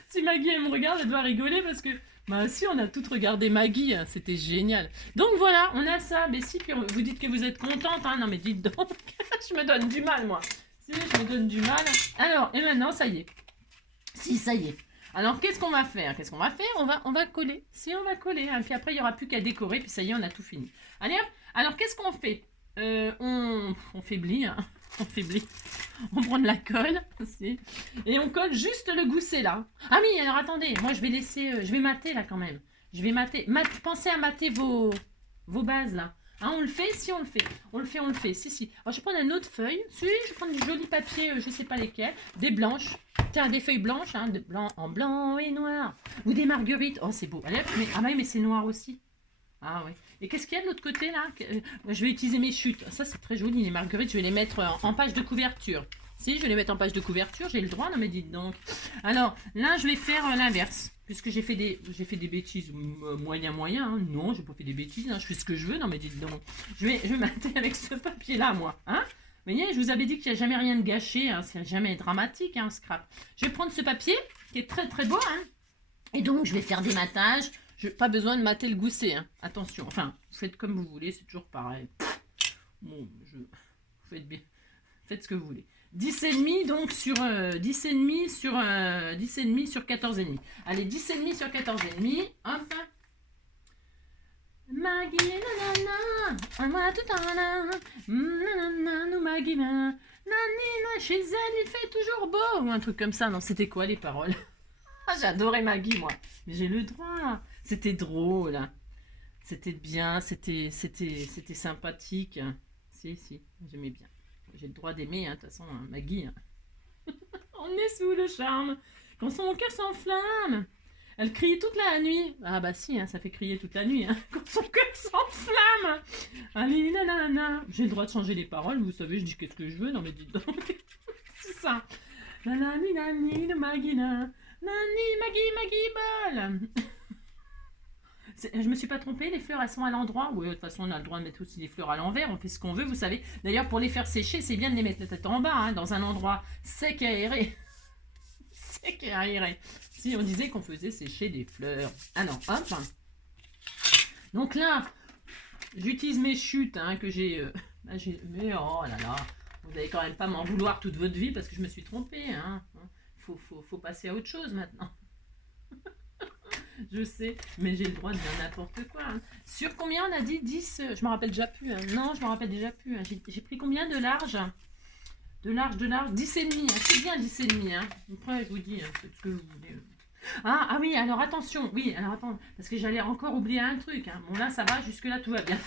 Si Maggie elle me regarde, elle doit rigoler parce que bah si, on a toutes regardé Maggie, hein, c'était génial. Donc voilà, on a ça. Mais si, puis vous dites que vous êtes contente, hein. Non mais dites donc, je me donne du mal moi. Si, je me donne du mal. Alors, et maintenant, ça y est. Si, ça y est. Alors, qu'est-ce qu'on va faire? On va coller. Si, on va coller. Hein. Puis après, il n'y aura plus qu'à décorer. Puis ça y est, on a tout fini. Allez hop. Alors, qu'est-ce qu'on fait? On faiblit. Hein. On faiblit. On prend de la colle. Aussi. Et on colle juste le gousset là. Ah oui, alors attendez. Moi, je vais laisser... je vais mater là quand même. Je vais mater. Pensez à mater vos bases là. Hein, on le fait, si on le fait. On le fait, si. Alors je vais prendre une autre feuille. Si, je vais prendre du joli papier, je sais pas lesquels. Des blanches. Tiens, des feuilles blanches, hein, en blanc et noir. Ou des marguerites. Oh, c'est beau. Allez, mais c'est noir aussi. Ah oui. Et qu'est-ce qu'il y a de l'autre côté là? Je vais utiliser mes chutes. Ça, c'est très joli, les marguerites. Je vais les mettre en page de couverture. Si, je vais les mettre en page de couverture. J'ai le droit, non mais dites donc. Alors, là, je vais faire l'inverse. Puisque j'ai fait des bêtises moyen. Hein. Non, j'ai pas fait des bêtises. Hein. Je fais ce que je veux. Non mais dites donc. Je vais mater avec ce papier là, moi. Hein? Vous voyez, je vous avais dit qu'il n'y a jamais rien de gâché. Hein. C'est jamais dramatique, hein, scrap. Je vais prendre ce papier qui est très très beau. Hein. Et donc, je vais faire des matages. Pas besoin de mater le gousset. Hein. Attention. Enfin, vous faites comme vous voulez. C'est toujours pareil. Bon, faites bien. Faites ce que vous voulez. 10,5 donc sur 10,5 sur 10,5 sur 14,5. Allez, 10,5 sur 14,5. Hop. Maggie, nanana, à moi tout en nanana, nous Maggie, nanana, chez elle il fait toujours beau. Ou un truc comme ça. Non, c'était quoi les paroles? J'adorais Maggie, moi. Mais j'ai le droit. C'était drôle. C'était bien, c'était sympathique. Si, j'aimais bien. J'ai le droit d'aimer, hein, de toute façon, hein, Maggie. Hein. On est sous le charme. Quand son cœur s'enflamme. Elle crie toute la nuit. Ah bah si, hein, ça fait crier toute la nuit. Hein, quand son cœur s'enflamme. Allez, nanana. J'ai le droit de changer les paroles, vous savez, je dis qu'est-ce que je veux. Non mais dites donc. C'est ça. Nanani, nani, de Maggie, na. Nani, Maggie, bol. Je me suis pas trompée, les fleurs elles sont à l'endroit. Oui, de toute façon on a le droit de mettre aussi les fleurs à l'envers, on fait ce qu'on veut, vous savez. D'ailleurs pour les faire sécher, c'est bien de les mettre la tête en bas, hein, dans un endroit sec et aéré. Sec et aéré. Si on disait qu'on faisait sécher des fleurs. Ah non, hop. Donc là, j'utilise mes chutes hein, que j'ai... mais oh là là, vous n'allez quand même pas m'en vouloir toute votre vie parce que je me suis trompée. Hein. Faut passer à autre chose maintenant. Je sais, mais j'ai le droit de dire n'importe quoi. Hein. Sur combien on a dit 10 je me rappelle déjà plus. Hein. Non, je me rappelle déjà plus. Hein. J'ai pris combien de large? De large, 10,5. Hein. C'est bien 10,5. Hein. Après, je vous dis, hein, faites ce que vous voulez. Ah oui, alors attention. Oui, alors attends, parce que j'allais encore oublier un truc. Hein. Bon, là, ça va. Jusque-là, tout va bien.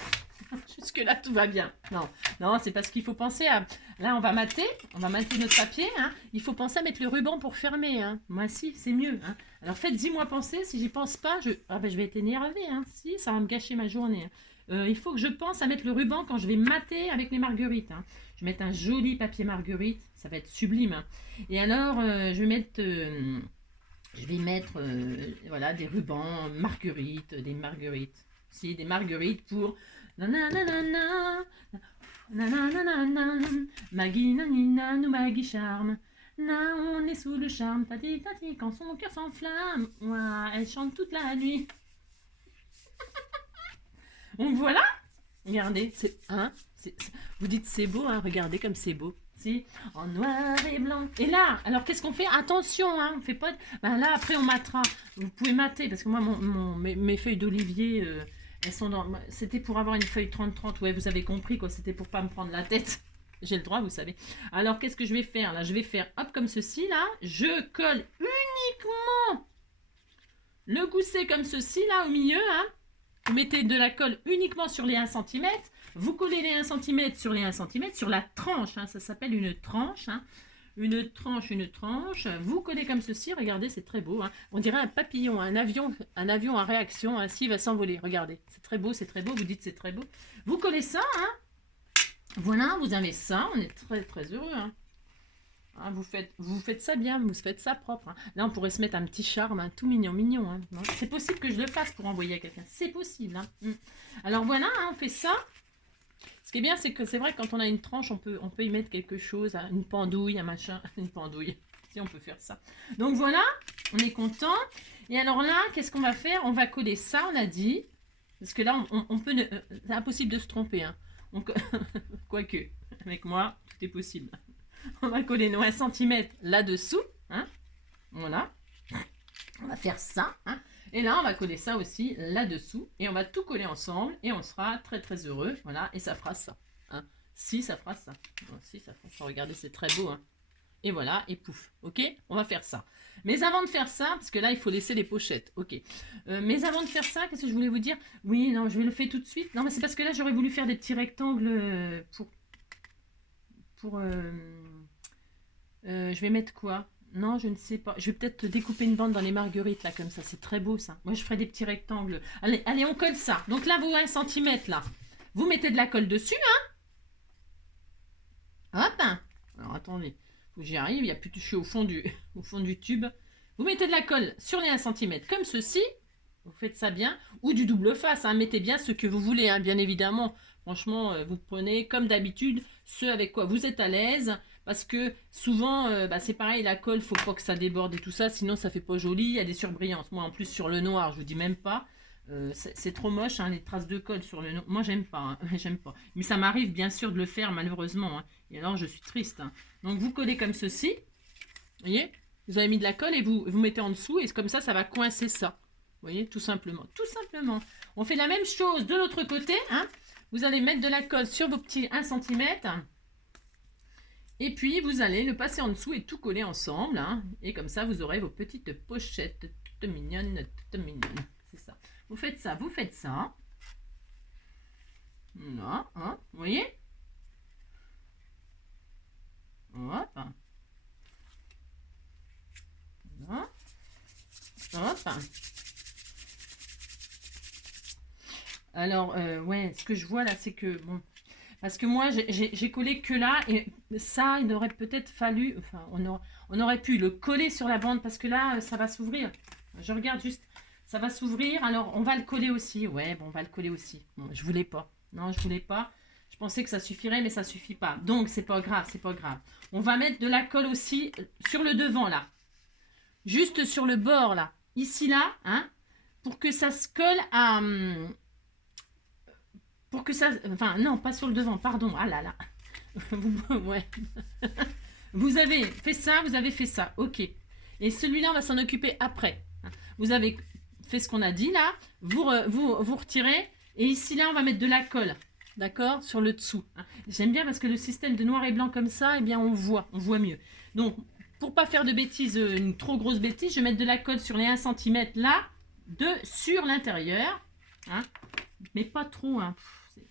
Jusque-là, tout va bien. Non, non, c'est parce qu'il faut penser à... Là, on va mater notre papier. Hein. Il faut penser à mettre le ruban pour fermer. Hein. Moi, si, c'est mieux. Hein. Alors, faites-y moi penser. Si j'y pense pas, je vais être énervée. Hein. Si, ça va me gâcher ma journée. Hein. Il faut que je pense à mettre le ruban quand je vais mater avec les marguerites. Hein. Je vais mettre un joli papier marguerite. Ça va être sublime. Hein. Et alors, je vais mettre voilà, des rubans marguerites, des marguerites. Si, des marguerites pour... Nananana, nananana, Maggie nanina, nous Maggie charme. Na, on est sous le charme, tati tati, quand son cœur s'enflamme. Ouah, elle chante toute la nuit. Donc voilà, regardez, vous dites c'est beau, hein, regardez comme c'est beau. Si, en noir et blanc. Et là, alors qu'est-ce qu'on fait? Attention, hein, on fait pas. Ben là, après on matera. Vous pouvez mater parce que moi, mes feuilles d'olivier. Elles sont dans... C'était pour avoir une feuille 30-30. Ouais, vous avez compris, quoi. C'était pour pas me prendre la tête. J'ai le droit, vous savez. Alors, qu'est-ce que je vais faire, là? Je vais faire, hop, comme ceci, là. Je colle uniquement le gousset comme ceci, là, au milieu, hein. Vous mettez de la colle uniquement sur les 1 cm. Vous collez les 1 cm sur les 1 cm, sur la tranche, hein. Ça s'appelle une tranche, hein. Une tranche, vous collez comme ceci, regardez, c'est très beau, hein. On dirait un papillon, un avion en réaction, ainsi il va s'envoler, regardez, c'est très beau, vous dites c'est très beau. Vous collez ça, hein. Voilà, vous avez ça, on est très très heureux, hein. Hein, vous faites ça bien, vous faites ça propre. Hein. Là, on pourrait se mettre un petit charme, hein, tout mignon, mignon. Hein. C'est possible que je le fasse pour envoyer à quelqu'un, c'est possible. Hein. Alors voilà, hein, on fait ça. Ce qui est bien, c'est que c'est vrai que quand on a une tranche, on peut y mettre quelque chose, une pendouille, un machin, une pendouille. Si on peut faire ça. Donc voilà, on est content. Et alors là, qu'est-ce qu'on va faire? On va coller ça, on a dit. Parce que là, on peut... c'est impossible de se tromper. Hein. Quoique, avec moi, tout est possible. On va coller nos 1 cm là-dessous. Hein. Voilà. On va faire ça. Hein. Et là, on va coller ça aussi là-dessous. Et on va tout coller ensemble. Et on sera très, très heureux. Voilà. Et ça fera ça. Hein. Si, ça fera ça. Si, ça fera ça. Regardez, c'est très beau. Hein. Et voilà. Et pouf. OK? On va faire ça. Mais avant de faire ça, parce que là, il faut laisser les pochettes. OK. Mais avant de faire ça, qu'est-ce que je voulais vous dire? Oui, non, je vais le faire tout de suite. Non, mais c'est parce que là, j'aurais voulu faire des petits rectangles je vais mettre quoi? Non, je ne sais pas. Je vais peut-être découper une bande dans les marguerites, là, comme ça. C'est très beau, ça. Moi, je ferai des petits rectangles. Allez, allez, on colle ça. Donc là, vous 1 cm, là. Vous mettez de la colle dessus, hein. Hop. Alors, attendez. Faut que j'y arrive. Il y a plus de... Je suis au fond du tube. Vous mettez de la colle sur les 1 cm, comme ceci. Vous faites ça bien. Ou du double face, hein. Mettez bien ce que vous voulez, hein, bien évidemment. Franchement, vous prenez, comme d'habitude, ce avec quoi vous êtes à l'aise. Parce que souvent, c'est pareil, la colle, faut pas que ça déborde et tout ça, sinon ça fait pas joli, il y a des surbrillances. Moi, en plus, sur le noir, je vous dis même pas, c'est trop moche, hein, les traces de colle sur le noir. Moi, j'aime pas, hein, j'aime pas. Mais ça m'arrive, bien sûr, de le faire, malheureusement. Hein. Et alors, je suis triste. Hein. Donc, vous collez comme ceci. Vous voyez? Vous avez mis de la colle et vous mettez en dessous, et comme ça va coincer ça. Vous voyez? Tout simplement. Tout simplement. On fait la même chose de l'autre côté. Hein. Vous allez mettre de la colle sur vos petits 1 cm. Et puis, vous allez le passer en dessous et tout coller ensemble. Hein. Et comme ça, vous aurez vos petites pochettes toutes mignonnes, toutes mignonnes. C'est ça. Vous faites ça, vous faites ça. Là, hein, vous voyez? Hop. Là. Hop. Alors, ouais, ce que je vois là, c'est que, bon... Parce que moi, j'ai collé que là, et ça, il aurait peut-être fallu, enfin, on aurait pu le coller sur la bande, parce que là, ça va s'ouvrir. Je regarde juste, ça va s'ouvrir, alors on va le coller aussi. Ouais, bon, on va le coller aussi. Bon, je voulais pas. Non, je voulais pas. Je pensais que ça suffirait, mais ça suffit pas. Donc, c'est pas grave, c'est pas grave. On va mettre de la colle aussi sur le devant, là. Juste sur le bord, là. Ici, là, hein, pour que ça se colle à... pour que ça... Enfin, non, pas sur le devant, pardon. Ah là là. Ouais. Vous avez fait ça, vous avez fait ça. Ok. Et celui-là, on va s'en occuper après. Vous avez fait ce qu'on a dit là. Vous retirez. Et ici, là, on va mettre de la colle. D'accord? Sur le dessous. J'aime bien parce que le système de noir et blanc comme ça, eh bien, on voit mieux. Donc, pour pas faire de bêtises, une trop grosse bêtise, je vais mettre de la colle sur les 1 cm là, sur l'intérieur. Hein? Mais pas trop. Hein. J'ai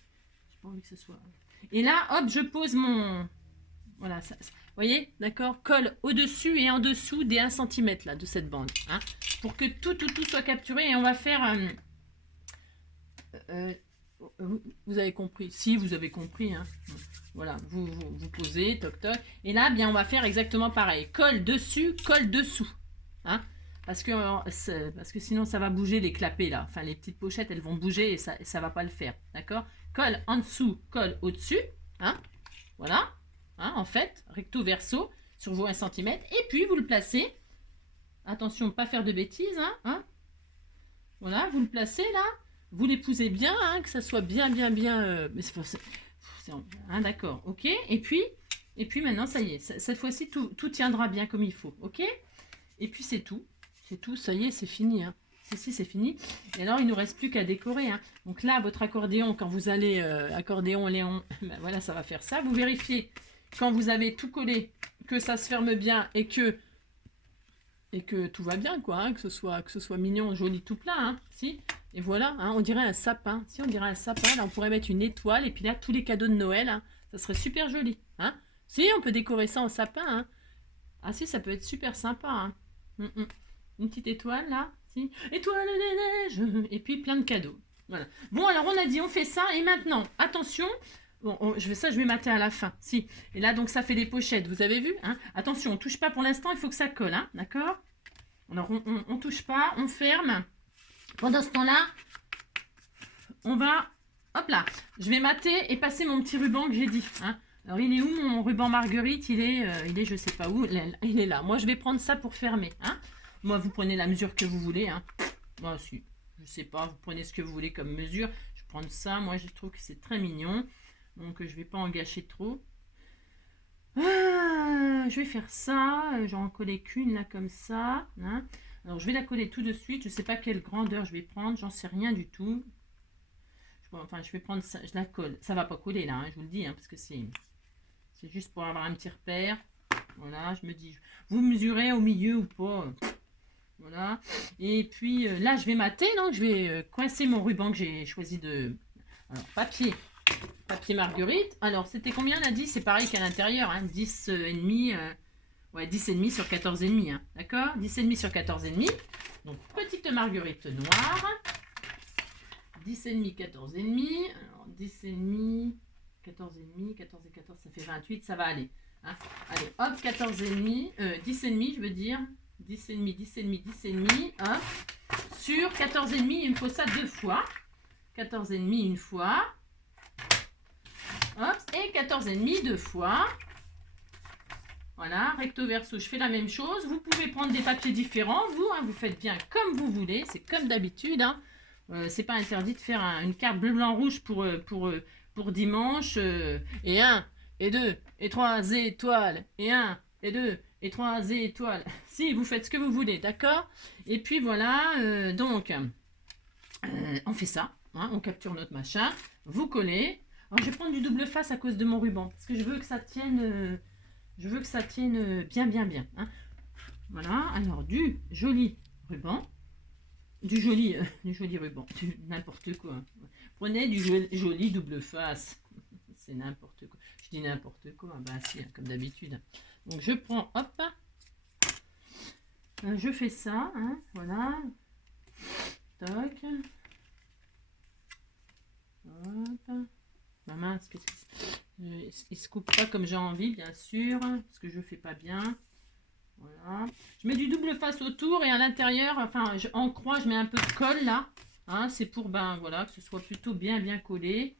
pas envie que ce soit... Et là, hop, je pose mon... Voilà, ça, vous voyez, d'accord? Colle au-dessus et en dessous des 1 cm là, de cette bande. Hein, pour que tout soit capturé. Et on va faire... vous avez compris? Si, vous avez compris. Hein. Voilà, vous posez, toc toc. Et là, bien, on va faire exactement pareil. Colle dessus, colle dessous. Hein, parce que sinon, ça va bouger les clapets là. Enfin, les petites pochettes, elles vont bouger et ça ne va pas le faire. D'accord? Colle en dessous, colle au-dessus. Hein, voilà. Hein, en fait, recto verso sur vos 1 cm. Et puis, vous le placez. Attention, pas faire de bêtises. Hein. Voilà, vous le placez là. Vous l'épousez bien, hein, que ça soit bien. Mais hein, d'accord, ok. Et puis maintenant, ça y est. Cette fois-ci, tout tiendra bien comme il faut, ok. Et puis, c'est tout. C'est tout, ça y est, c'est fini. Hein. Ceci, c'est fini. Et alors, il ne nous reste plus qu'à décorer. Hein. Donc là, votre accordéon, quand vous allez accordéon, Léon, ben voilà, ça va faire ça. Vous vérifiez quand vous avez tout collé, que ça se ferme bien et que tout va bien, quoi, hein, que ce soit mignon, joli, tout plein, hein, si. Et voilà, hein, on dirait un sapin. Si on dirait un sapin, là, on pourrait mettre une étoile et puis là, tous les cadeaux de Noël, hein, ça serait super joli, hein. Si, on peut décorer ça en sapin, hein. Ah si, ça peut être super sympa, hein. Une petite étoile, là, si. Étoile des neiges, et puis plein de cadeaux. Voilà. Bon, alors on a dit, on fait ça, et maintenant, attention. Bon, je vais mater à la fin. Si. Et là, donc, ça fait des pochettes. Vous avez vu, hein? Attention, on ne touche pas pour l'instant. Il faut que ça colle, hein? D'accord? Alors, on ne touche pas. On ferme. Pendant ce temps-là, on va... Hop là. Je vais mater et passer mon petit ruban que j'ai dit. Hein? Alors, il est où mon ruban Marguerite? Il est, je sais pas où. Il est là. Moi, je vais prendre ça pour fermer. Hein? Moi, vous prenez la mesure que vous voulez. Hein? Moi aussi. Je sais pas. Vous prenez ce que vous voulez comme mesure. Je vais prendre ça. Moi, je trouve que c'est très mignon. Donc, je vais pas en gâcher trop. Je vais faire ça. J'en en coller qu'une là comme ça. Hein. Alors, je vais la coller tout de suite. Je sais pas quelle grandeur je vais prendre. J'en sais rien du tout. Enfin, je vais prendre ça. Je la colle. Ça va pas coller là, hein, je vous le dis. Hein, parce que c'est juste pour avoir un petit repère. Voilà, je me dis. Vous mesurez au milieu ou pas. Voilà. Et puis là, je vais mater. Donc, je vais coincer mon ruban que j'ai choisi de... Alors, papier Marguerite. Alors, c'était combien on a dit? C'est pareil qu'à l'intérieur, hein, 10 et demi. Ouais, 10 et demi sur 14 et demi. Hein, d'accord? 10 et demi sur 14 et demi. Donc, petite Marguerite noire. 10 et demi, 14 et demi. Alors, 10 et demi, 14 et demi, 14 et 14, ça fait 28, ça va aller. Hein. Allez, hop, 14 et demi, 10 et demi, je veux dire. 10 et demi, 10 et demi, 10 et demi, hop. Sur 14 et demi, il me faut ça 2 fois. 14 et demi, une fois. Hop, et 14 et demi 2 fois. Voilà, recto verso, je fais la même chose. Vous pouvez prendre des papiers différents, vous faites bien comme vous voulez, c'est comme d'habitude. Hein. C'est pas interdit de faire une carte bleu, blanc, rouge pour dimanche. Et 1, et 2, et 3 étoiles. Et 1, et 2, et 3 étoiles. Si, vous faites ce que vous voulez, d'accord? Et puis voilà, donc, on fait ça. Hein, on capture notre machin. Vous collez. Alors, je vais prendre du double face à cause de mon ruban. Parce que je veux que ça tienne, bien. Hein. Voilà. Alors, du joli ruban. Du joli ruban. N'importe quoi. Prenez du joli double face. C'est n'importe quoi. Je dis n'importe quoi. Bah, si, comme d'habitude. Donc, je prends, hop. Je fais ça. Hein, voilà. Toc. Hop. Ma main, il se coupe pas comme j'ai envie, bien sûr, parce que je fais pas bien. Voilà. Je mets du double face autour et à l'intérieur, enfin, en croix, je mets un peu de colle là. Hein, c'est pour, voilà, que ce soit plutôt bien collé.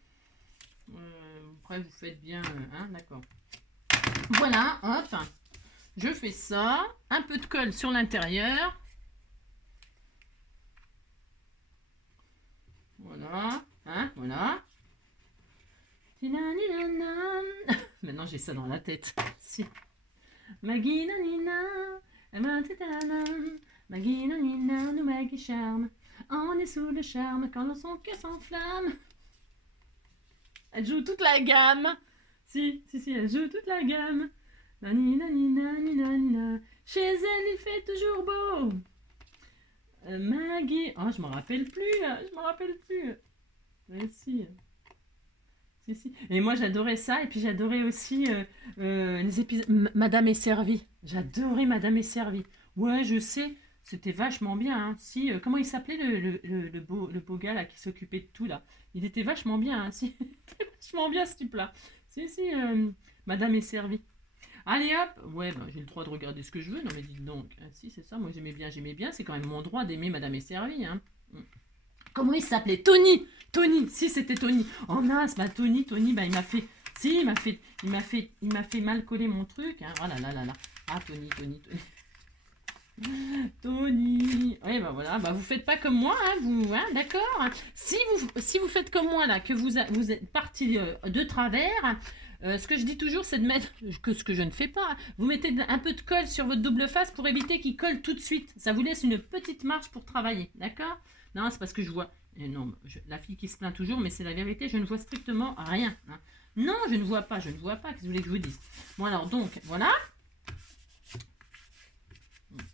Après, vous faites bien, hein, d'accord. Voilà, hop. Je fais ça. Un peu de colle sur l'intérieur. Voilà, hein, voilà. Tinaninana. Maintenant j'ai ça dans la tête. Si. Maggie nanina, Maggie nanina, nous Maggie charme. On est sous le charme quand son cœur s'enflamme. Elle joue toute la gamme. Si, elle joue toute la gamme. Nanina, nina, nina, nina. Chez elle, il fait toujours beau. Maggie. Oh, je m'en rappelle plus. Je m'en rappelle plus. Mais si. Si. Et moi, j'adorais ça. Et puis, j'adorais aussi les épisodes. Madame est servie. J'adorais Madame est servie. Ouais, je sais. C'était vachement bien. Hein. Si, comment il s'appelait le beau gars là, qui s'occupait de tout là. Il était vachement bien. Hein. Si, il était vachement bien ce type-là. Si, Madame est servie. Allez hop. Ouais, ben, j'ai le droit de regarder ce que je veux. Non mais dites donc. Ah, si, c'est ça. Moi, j'aimais bien. C'est quand même mon droit d'aimer Madame est servie. Hein. Comment il s'appelait? Tony. Si c'était Tony. Oh mince, bah Tony, bah il m'a fait. Si, il m'a fait mal coller mon truc. Hein. Oh là là là là. Ah Tony. Oui, bah voilà, bah vous faites pas comme moi, hein, vous, hein, d'accord. Si vous faites comme moi là, que vous êtes parti de travers, ce que je dis toujours, c'est de mettre, ce que je ne fais pas, vous mettez un peu de colle sur votre double face pour éviter qu'il colle tout de suite. Ça vous laisse une petite marge pour travailler, d'accord? Non, c'est parce que je vois, non, la fille qui se plaint toujours, mais c'est la vérité, je ne vois strictement rien. Hein. Non, je ne vois pas, qu'est-ce que vous voulez que je vous dise? Bon alors, donc, voilà.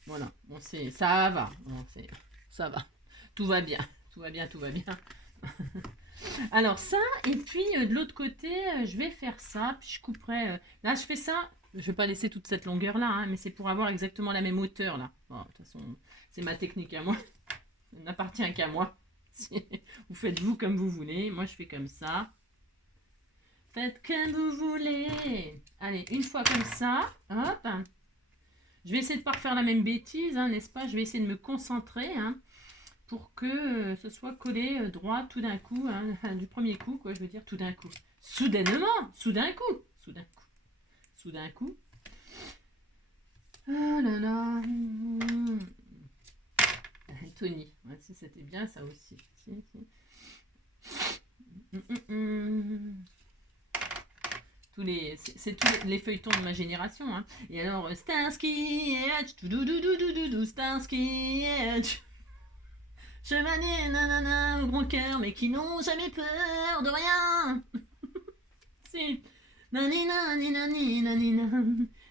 Voilà, bon, ça va, bon, ça va, tout va bien. Alors ça, et puis de l'autre côté, je vais faire ça, puis je couperai, là je fais ça, je vais pas laisser toute cette longueur là, hein, mais c'est pour avoir exactement la même hauteur là. Bon, de toute façon, c'est ma technique à moi, ça n'appartient qu'à moi. Vous faites vous comme vous voulez, moi je fais comme ça. Faites comme vous voulez. Allez, une fois comme ça, hop. Je vais essayer de ne pas refaire la même bêtise, hein, n'est-ce pas? Je vais essayer de me concentrer hein, pour que ce soit collé droit tout d'un coup, hein, du premier coup, quoi, je veux dire, tout d'un coup. Soudainement, soudain coup. Oh là là. Tony, ouais, si c'était bien ça aussi. Si. C'est tous les feuilletons de ma génération. Hein. Et alors, Starsky et Hutch, Starsky et Hutch. Chevalier, nanana, au grand cœur, mais qui n'ont jamais peur de rien. Si. Nanina, nina, nina, nina,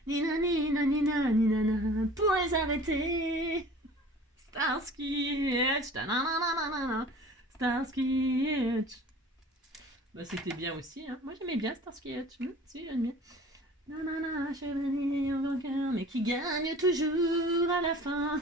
nina, nina, nina, nina, pour les arrêter. Starsky et Hutch, Starsky et Hutch. Bah, c'était bien aussi. Hein. Moi, j'aimais bien Starsky et Hutch. Si, j'aime bien. Nanana, chevalier au grand cœur, mais qui gagne toujours à la fin.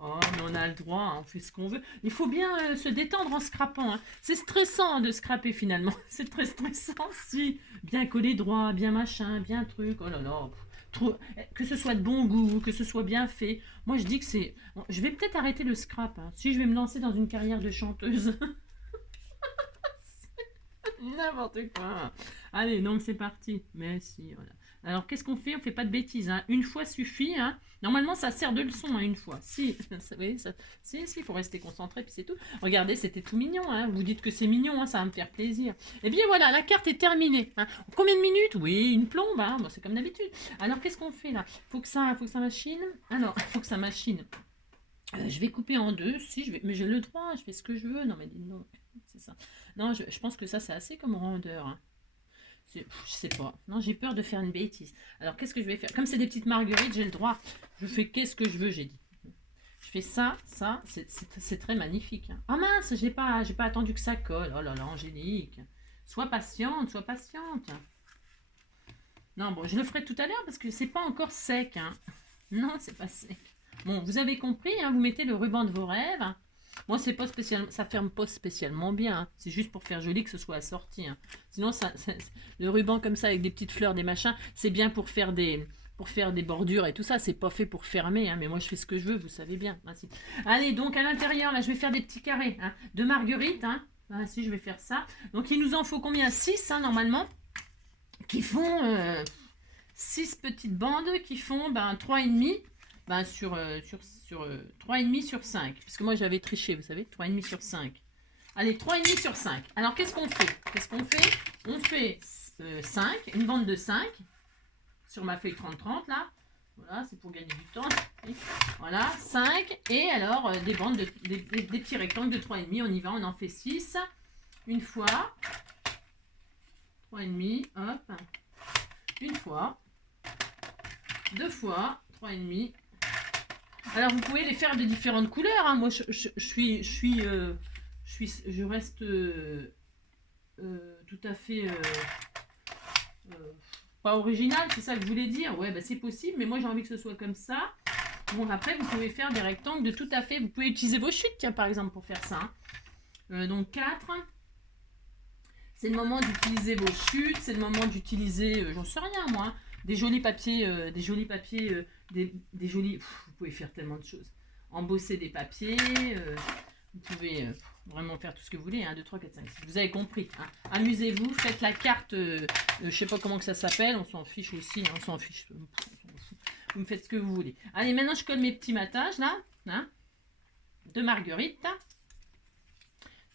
Oh, mais on a le droit, hein, on fait ce qu'on veut. Il faut bien se détendre en scrapant. Hein. C'est stressant de scraper finalement. C'est très stressant. Si, bien collé droit, bien machin, bien truc. Oh là là. Trop, que ce soit de bon goût, que ce soit bien fait. Moi, je dis que c'est... Je vais peut-être arrêter le scrap. Hein, si je vais me lancer dans une carrière de chanteuse. N'importe quoi. Allez, donc c'est parti. Mais si, voilà. Alors, qu'est-ce qu'on fait? On fait pas de bêtises. Hein. Une fois suffit. Hein. Normalement, ça sert de leçon, hein, une fois. Si, il faut rester concentré, puis c'est tout. Regardez, c'était tout mignon. Hein. Vous dites que c'est mignon, hein, ça va me faire plaisir. Eh bien, voilà, la carte est terminée. Hein. Combien de minutes? Oui, une plombe. Hein. Bon, c'est comme d'habitude. Alors, qu'est-ce qu'on fait là? Faut que ça machine. Alors, faut que ça machine. Je vais couper en deux. Si, mais j'ai le droit. Je fais ce que je veux. Non, mais dis donc. C'est ça. Non, je pense que ça, c'est assez comme rondeur. Hein. Je sais pas. Non, j'ai peur de faire une bêtise. Alors, qu'est-ce que je vais faire? Comme c'est des petites marguerites, j'ai le droit. Je fais qu'est-ce que je veux, j'ai dit. Je fais ça, c'est très magnifique. Hein. Oh mince, j'ai pas attendu que ça colle. Oh là là, Angélique. Sois patiente. Non, bon, je le ferai tout à l'heure parce que c'est pas encore sec. Hein. Non, c'est pas sec. Bon, vous avez compris, hein, vous mettez le ruban de vos rêves. Moi, c'est pas spécialement, ça ferme pas spécialement bien. Hein. C'est juste pour faire joli que ce soit assorti. Hein. Sinon, le ruban comme ça avec des petites fleurs, des machins, c'est bien pour faire des bordures et tout ça. C'est pas fait pour fermer. Hein. Mais moi, je fais ce que je veux, vous savez bien. Ainsi. Allez, donc à l'intérieur, là, je vais faire des petits carrés hein, de marguerite. Hein. Ainsi, je vais faire ça. Donc, il nous en faut combien? 6 hein, normalement. Qui font 6 petites bandes qui font 3,5. Sur 3,5 sur 5. Parce que moi, j'avais triché, vous savez, 3,5 sur 5. Allez, 3,5 sur 5. Alors, qu'est-ce qu'on fait? On fait 5, une bande de 5 sur ma feuille 30-30 là. Voilà, c'est pour gagner du temps. Voilà, 5. Et alors, des bandes, des petits rectangles de 3,5. On y va, on en fait 6. Une fois. 3,5. Hop. Une fois. 2 fois. 3,5. Alors, vous pouvez les faire de différentes couleurs. Hein. Moi, je reste tout à fait pas original, c'est ça que je voulais dire. Ouais, bah, c'est possible, mais moi j'ai envie que ce soit comme ça. Bon, après, vous pouvez faire des rectangles de tout à fait. Vous pouvez utiliser vos chutes, tiens, par exemple, pour faire ça. Hein. Donc 4. C'est le moment d'utiliser vos chutes. C'est le moment d'utiliser, j'en sais rien, moi. Des jolis papiers, des jolis. Vous pouvez faire tellement de choses. Embosser des papiers. Vous pouvez vraiment faire tout ce que vous voulez. 1, 2, 3, 4, 5, 6. Vous avez compris. Hein. Amusez-vous. Faites la carte. Je sais pas comment que ça s'appelle. On s'en fiche aussi. Hein, on s'en fiche. Vous me faites ce que vous voulez. Allez, maintenant je colle mes petits matages là. Hein, de marguerite.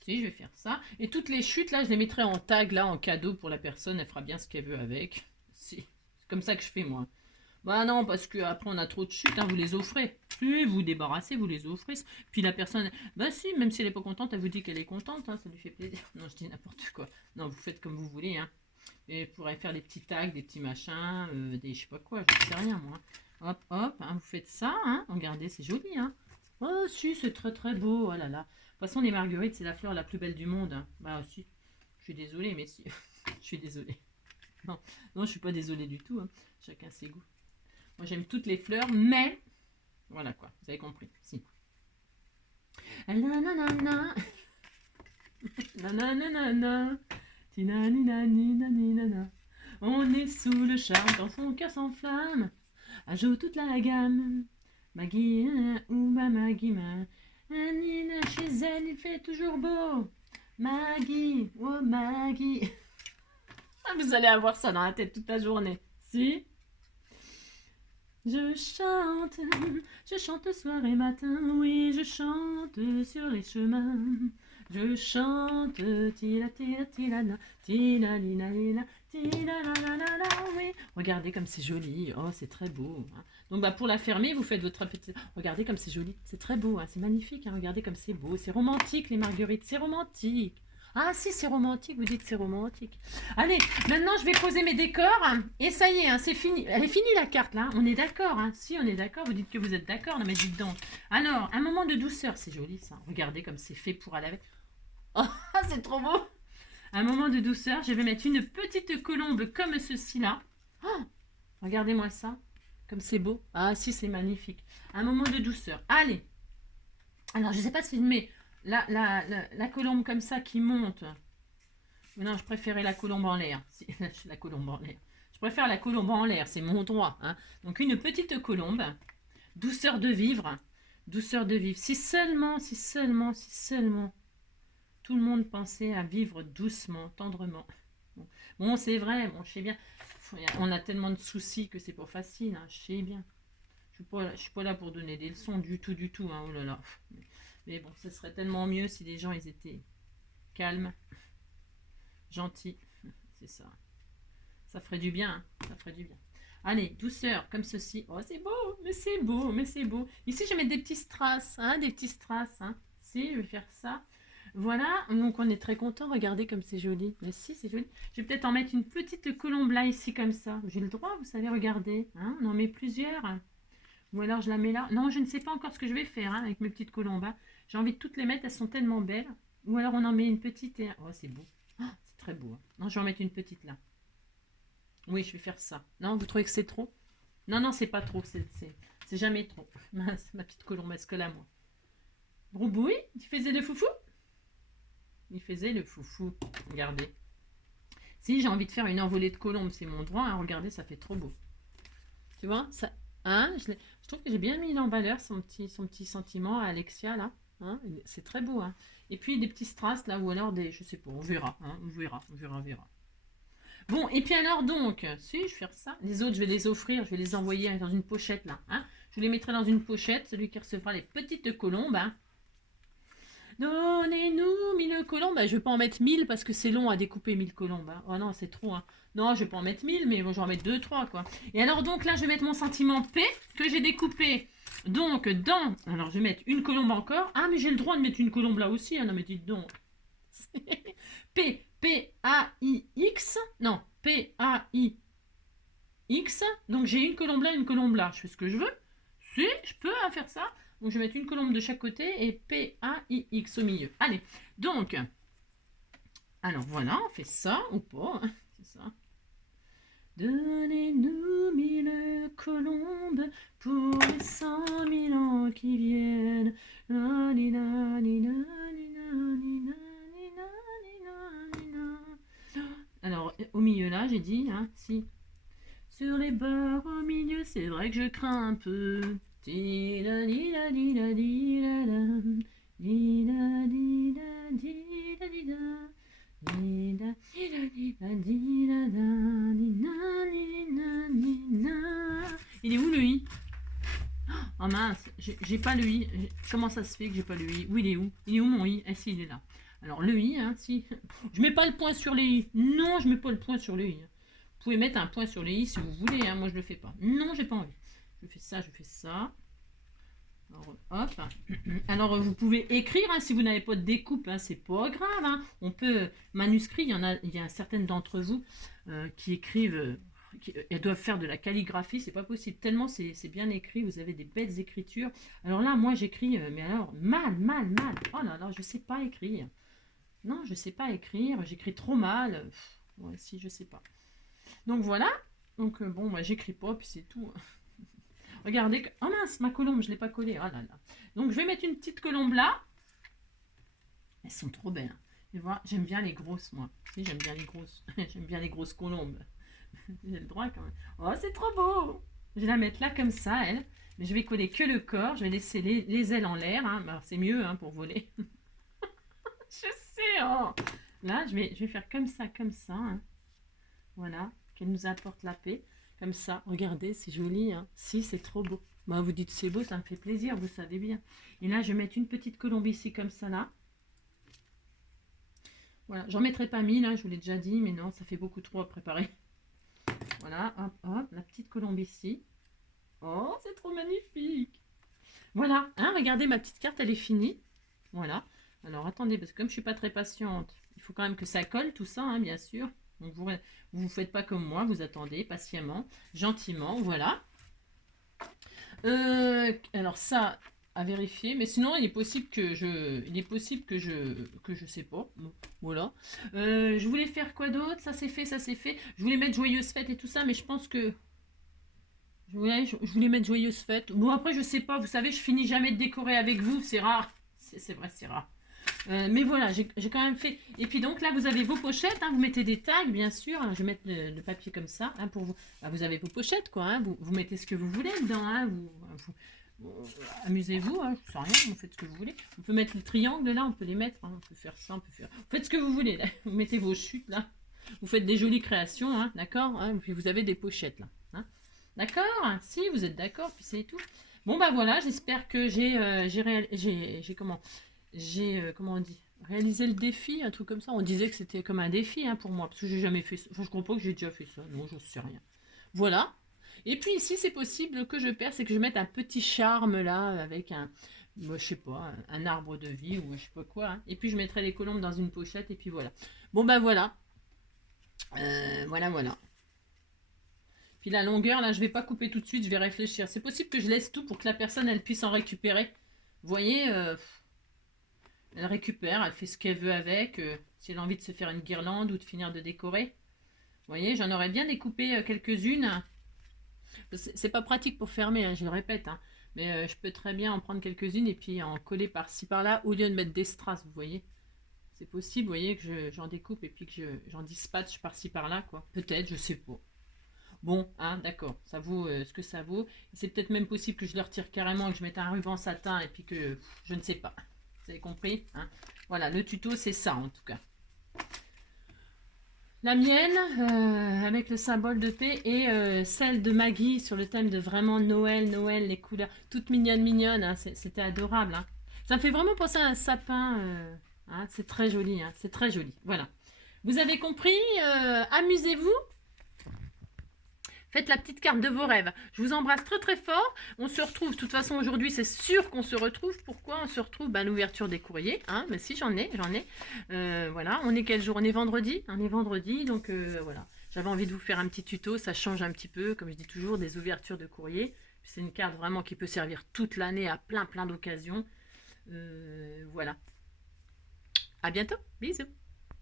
Si, je vais faire ça. Et toutes les chutes là, je les mettrai en tag là, en cadeau pour la personne. Elle fera bien ce qu'elle veut avec. Si. C'est comme ça que je fais moi. Bah non, parce que après on a trop de chutes, hein, vous les offrez. Plus vous débarrassez, vous les offrez. Puis la personne, bah si, même si elle n'est pas contente, elle vous dit qu'elle est contente, hein, ça lui fait plaisir. Non, je dis n'importe quoi. Non, vous faites comme vous voulez. Hein. Et vous pourrez faire des petits tags, des petits machins, des je sais pas quoi, je ne sais rien moi. Hop, hop, hein, vous faites ça, hein. Regardez, c'est joli. Hein. Oh si, c'est très très beau, oh là là. De toute façon, les marguerites, c'est la fleur la plus belle du monde. Hein. Bah si, je suis désolée, mais si. Je suis désolée. Non, non, je suis pas désolée du tout. Hein. Chacun ses goûts. Moi, j'aime toutes les fleurs, mais... Voilà quoi, vous avez compris. Si. Nanana. Nanana. Tinanina. On est sous le charme quand son cœur s'enflamme. Ajoute toute la gamme. Maggie ou ma Maggie. Nina, chez elle, il fait toujours beau. Maggie, oh Maggie. Vous allez avoir ça dans la tête toute la journée. Si? Je chante soir et matin, oui, je chante sur les chemins. Je chante, tila tila tila na, tila lina lina, tila la la la la, oui. Regardez comme c'est joli, oh c'est très beau. Hein. Donc bah pour la fermer, vous faites votre petit... Regardez comme c'est joli, c'est très beau, hein. C'est magnifique, hein. Regardez comme c'est beau, c'est romantique les marguerites, c'est romantique. Ah si, c'est romantique, vous dites que c'est romantique. Allez, maintenant je vais poser mes décors. Et ça y est, hein, c'est fini. Elle est finie la carte là, on est d'accord. Hein. Si, on est d'accord, vous dites que vous êtes d'accord. Non mais dites donc. Alors, un moment de douceur, c'est joli ça. Regardez comme c'est fait pour aller avec. Oh, c'est trop beau. Un moment de douceur, je vais mettre une petite colombe comme ceci là. Oh, regardez-moi ça, comme c'est beau. Ah si, c'est magnifique. Un moment de douceur. Allez. Alors, je ne sais pas si je mets... La colombe comme ça qui monte. Non, je préférais la colombe en l'air. La colombe en l'air. Je préfère la colombe en l'air, c'est mon droit. Hein. Donc une petite colombe. Douceur de vivre. Douceur de vivre. Si seulement tout le monde pensait à vivre doucement, tendrement. Bon, c'est vrai, bon, je sais bien. On a tellement de soucis que c'est pas facile, hein, je sais bien. Je suis pas là pour donner des leçons du tout. Hein, oh là là. Mais bon, ce serait tellement mieux si les gens ils étaient calmes, gentils. C'est ça. Ça ferait du bien. Hein. Ça ferait du bien. Allez, douceur, comme ceci. Oh, c'est beau, mais c'est beau, mais c'est beau. Ici, je vais mettre des petits strass, hein, des petits strass. Hein. Si, je vais faire ça. Voilà, donc on est très content. Regardez comme c'est joli. Mais si, c'est joli. Je vais peut-être en mettre une petite colombe là, ici, comme ça. J'ai le droit, vous savez, regardez. Hein, on en met plusieurs. Ou alors je la mets là. Non, je ne sais pas encore ce que je vais faire hein, avec mes petites colombes. Hein. J'ai envie de toutes les mettre, elles sont tellement belles. Ou alors on en met une petite et... Oh, c'est beau. Oh, c'est très beau. Hein. Non, je vais en mettre une petite là. Oui, je vais faire ça. Non, vous trouvez que c'est trop? Non, non, c'est pas trop. C'est jamais trop. C'est ma petite colombe, est-ce que là, moi. Broubouille, tu faisais le foufou? Il faisait le foufou. Regardez. Si j'ai envie de faire une envolée de colombes, c'est mon droit. Hein. Regardez, ça fait trop beau. Tu vois ça, hein, je trouve que j'ai bien mis en valeur son petit sentiment à Alexia là. Hein, c'est très beau. Hein. Et puis des petits strass là, ou alors des... Je sais pas, on verra. Hein, on verra. Bon, et puis alors donc, si je vais faire ça, les autres je vais les offrir, je vais les envoyer dans une pochette là. Hein. Je les mettrai dans une pochette, celui qui recevra les petites colombes. Hein. Donnez-nous 1000 colombes. Bah, je vais pas en mettre 1000 parce que c'est long à découper 1000 colombes. Hein. Oh non, c'est trop. Hein. Non, je vais pas en mettre 1000, mais bon, je vais en mettre 2, 3 quoi. Et alors donc là, je vais mettre mon sentiment P que j'ai découpé. Donc dans... Alors je vais mettre une colombe encore. Ah, mais j'ai le droit de mettre une colombe là aussi. Hein. Non, mais dites donc. P, P-A-I-X. Non, P-A-I-X. Donc j'ai une colombe là, une colombe là. Je fais ce que je veux. Si, je peux hein, faire ça. Donc je vais mettre une colombe de chaque côté et P-A-I-X au milieu. Allez, donc, alors voilà, on fait ça ou pas, hein, c'est ça. Donnez-nous 1000 colombes pour les 100 000 ans qui viennent. Alors, au milieu là, j'ai dit, hein, si. Sur les bords au milieu, c'est vrai que je crains un peu. Il est où le i? Oh mince, j'ai pas le i. Comment ça se fait que j'ai pas le i? Où il est où? Il est où mon i? Ah si, il est là. Alors le i, hein, si. Je mets pas le point sur les i. Non, je mets pas le point sur le i. Vous pouvez mettre un point sur les i si vous voulez, hein. Moi je le fais pas. Non, j'ai pas envie. Je fais ça, je fais ça. Alors, hop. Alors vous pouvez écrire hein, si vous n'avez pas de découpe, hein, c'est pas grave. Hein. On peut manuscrit, il y a certaines d'entre vous qui écrivent, elles doivent faire de la calligraphie, c'est pas possible tellement c'est bien écrit. Vous avez des belles écritures. Alors là, moi j'écris, mais alors mal. Oh là là, je sais pas écrire. Non, je sais pas écrire. J'écris trop mal. Ouais, si je sais pas. Donc voilà. Donc bon, moi j'écris pas puis c'est tout. Regardez, oh mince, ma colombe, je ne l'ai pas collée. Oh là là. Donc je vais mettre une petite colombe là. Elles sont trop belles. Tu vois, j'aime bien les grosses, moi. Si, j'aime bien les grosses. J'aime bien les grosses colombes. J'ai le droit quand même. Oh, c'est trop beau. Je vais la mettre là comme ça, elle. Mais je vais coller que le corps. Je vais laisser les ailes en l'air. Hein. Alors, c'est mieux hein, pour voler. Je sais, oh. Là, je vais faire comme ça, hein. Voilà, qu'elle nous apporte la paix. Comme ça, regardez, c'est joli, hein. Si, c'est trop beau. Bah, vous dites c'est beau, ça me fait plaisir, vous savez bien. Et là, je vais mettre une petite colombe ici, comme ça, là. Voilà, j'en mettrai pas 1000, hein, je vous l'ai déjà dit, mais non, ça fait beaucoup trop à préparer. Voilà, hop, hop, la petite colombe ici. Oh, c'est trop magnifique. Voilà, hein, regardez, ma petite carte, elle est finie. Voilà. Alors, attendez, parce que comme je suis pas très patiente, il faut quand même que ça colle, tout ça, hein, bien sûr. Donc, vous faites pas comme moi, vous attendez patiemment, gentiment, voilà. Alors ça, à vérifier, mais sinon, il est possible que je sais pas, voilà. Je voulais faire quoi d'autre? Ça c'est fait, ça c'est fait. Je voulais mettre joyeuse fête et tout ça, mais je pense que je voulais mettre joyeuse fête. Bon après, je sais pas, vous savez, je finis jamais de décorer avec vous, c'est rare. C'est vrai, c'est rare. Mais voilà, j'ai quand même fait. Et puis donc là, vous avez vos pochettes, hein, vous mettez des tags, bien sûr. Hein, je vais mettre le papier comme ça hein, pour vous. Bah, vous avez vos pochettes, quoi. Hein, vous mettez ce que vous voulez dedans. Hein, amusez-vous, hein, je sais rien, vous faites ce que vous voulez. On peut mettre le triangle là, on peut les mettre. Hein, on peut faire ça, on peut faire. Vous faites ce que vous voulez. Là. Vous mettez vos chutes là. Vous faites des jolies créations, hein, d'accord hein, puis vous avez des pochettes là. Hein, d'accord. Si, vous êtes d'accord, puis c'est tout. Bon bah voilà, j'espère que comment on dit, réalisé le défi, un truc comme ça. On disait que c'était comme un défi hein, pour moi, parce que j'ai jamais fait ça. Enfin, je crois pas que j'ai déjà fait ça. Non, je sais rien. Voilà. Et puis ici, c'est possible que je perce et que je mette un petit charme là, avec moi, je sais pas, un arbre de vie ou je sais pas quoi. Hein. Et puis je mettrai les colombes dans une pochette et puis voilà. Bon ben voilà. Voilà. Puis la longueur, là, je vais pas couper tout de suite, je vais réfléchir. C'est possible que je laisse tout pour que la personne, elle puisse en récupérer. Vous voyez, elle récupère, elle fait ce qu'elle veut avec. Si elle a envie de se faire une guirlande ou de finir de décorer. Vous voyez, j'en aurais bien découpé quelques-unes. C'est pas pratique pour fermer, hein, je le répète. Hein. Mais je peux très bien en prendre quelques-unes et puis en coller par-ci par-là au lieu de mettre des strass, vous voyez. C'est possible, vous voyez, que j'en découpe et puis que j'en dispatche par-ci par-là, quoi. Peut-être, je sais pas. Bon, hein, d'accord, ça vaut ce que ça vaut. C'est peut-être même possible que je le retire carrément, que je mette un ruban satin et puis que je ne sais pas. Vous avez compris hein. Voilà, le tuto, c'est ça en tout cas. La mienne, avec le symbole de paix, et celle de Maggie sur le thème de vraiment Noël, les couleurs toutes mignonnes, hein, c'était adorable. Hein. Ça me fait vraiment penser à un sapin. Hein, c'est très joli, hein, c'est très joli. Voilà. Vous avez compris, amusez-vous. Faites la petite carte de vos rêves. Je vous embrasse très très fort. On se retrouve, de toute façon aujourd'hui c'est sûr qu'on se retrouve. Pourquoi on se retrouve? Ben, l'ouverture des courriers. Hein, mais si j'en ai. Voilà, on est quel jour? On est vendredi. On est vendredi, donc voilà. J'avais envie de vous faire un petit tuto, ça change un petit peu, comme je dis toujours, des ouvertures de courrier. C'est une carte vraiment qui peut servir toute l'année à plein d'occasions. Voilà. À bientôt. Bisous.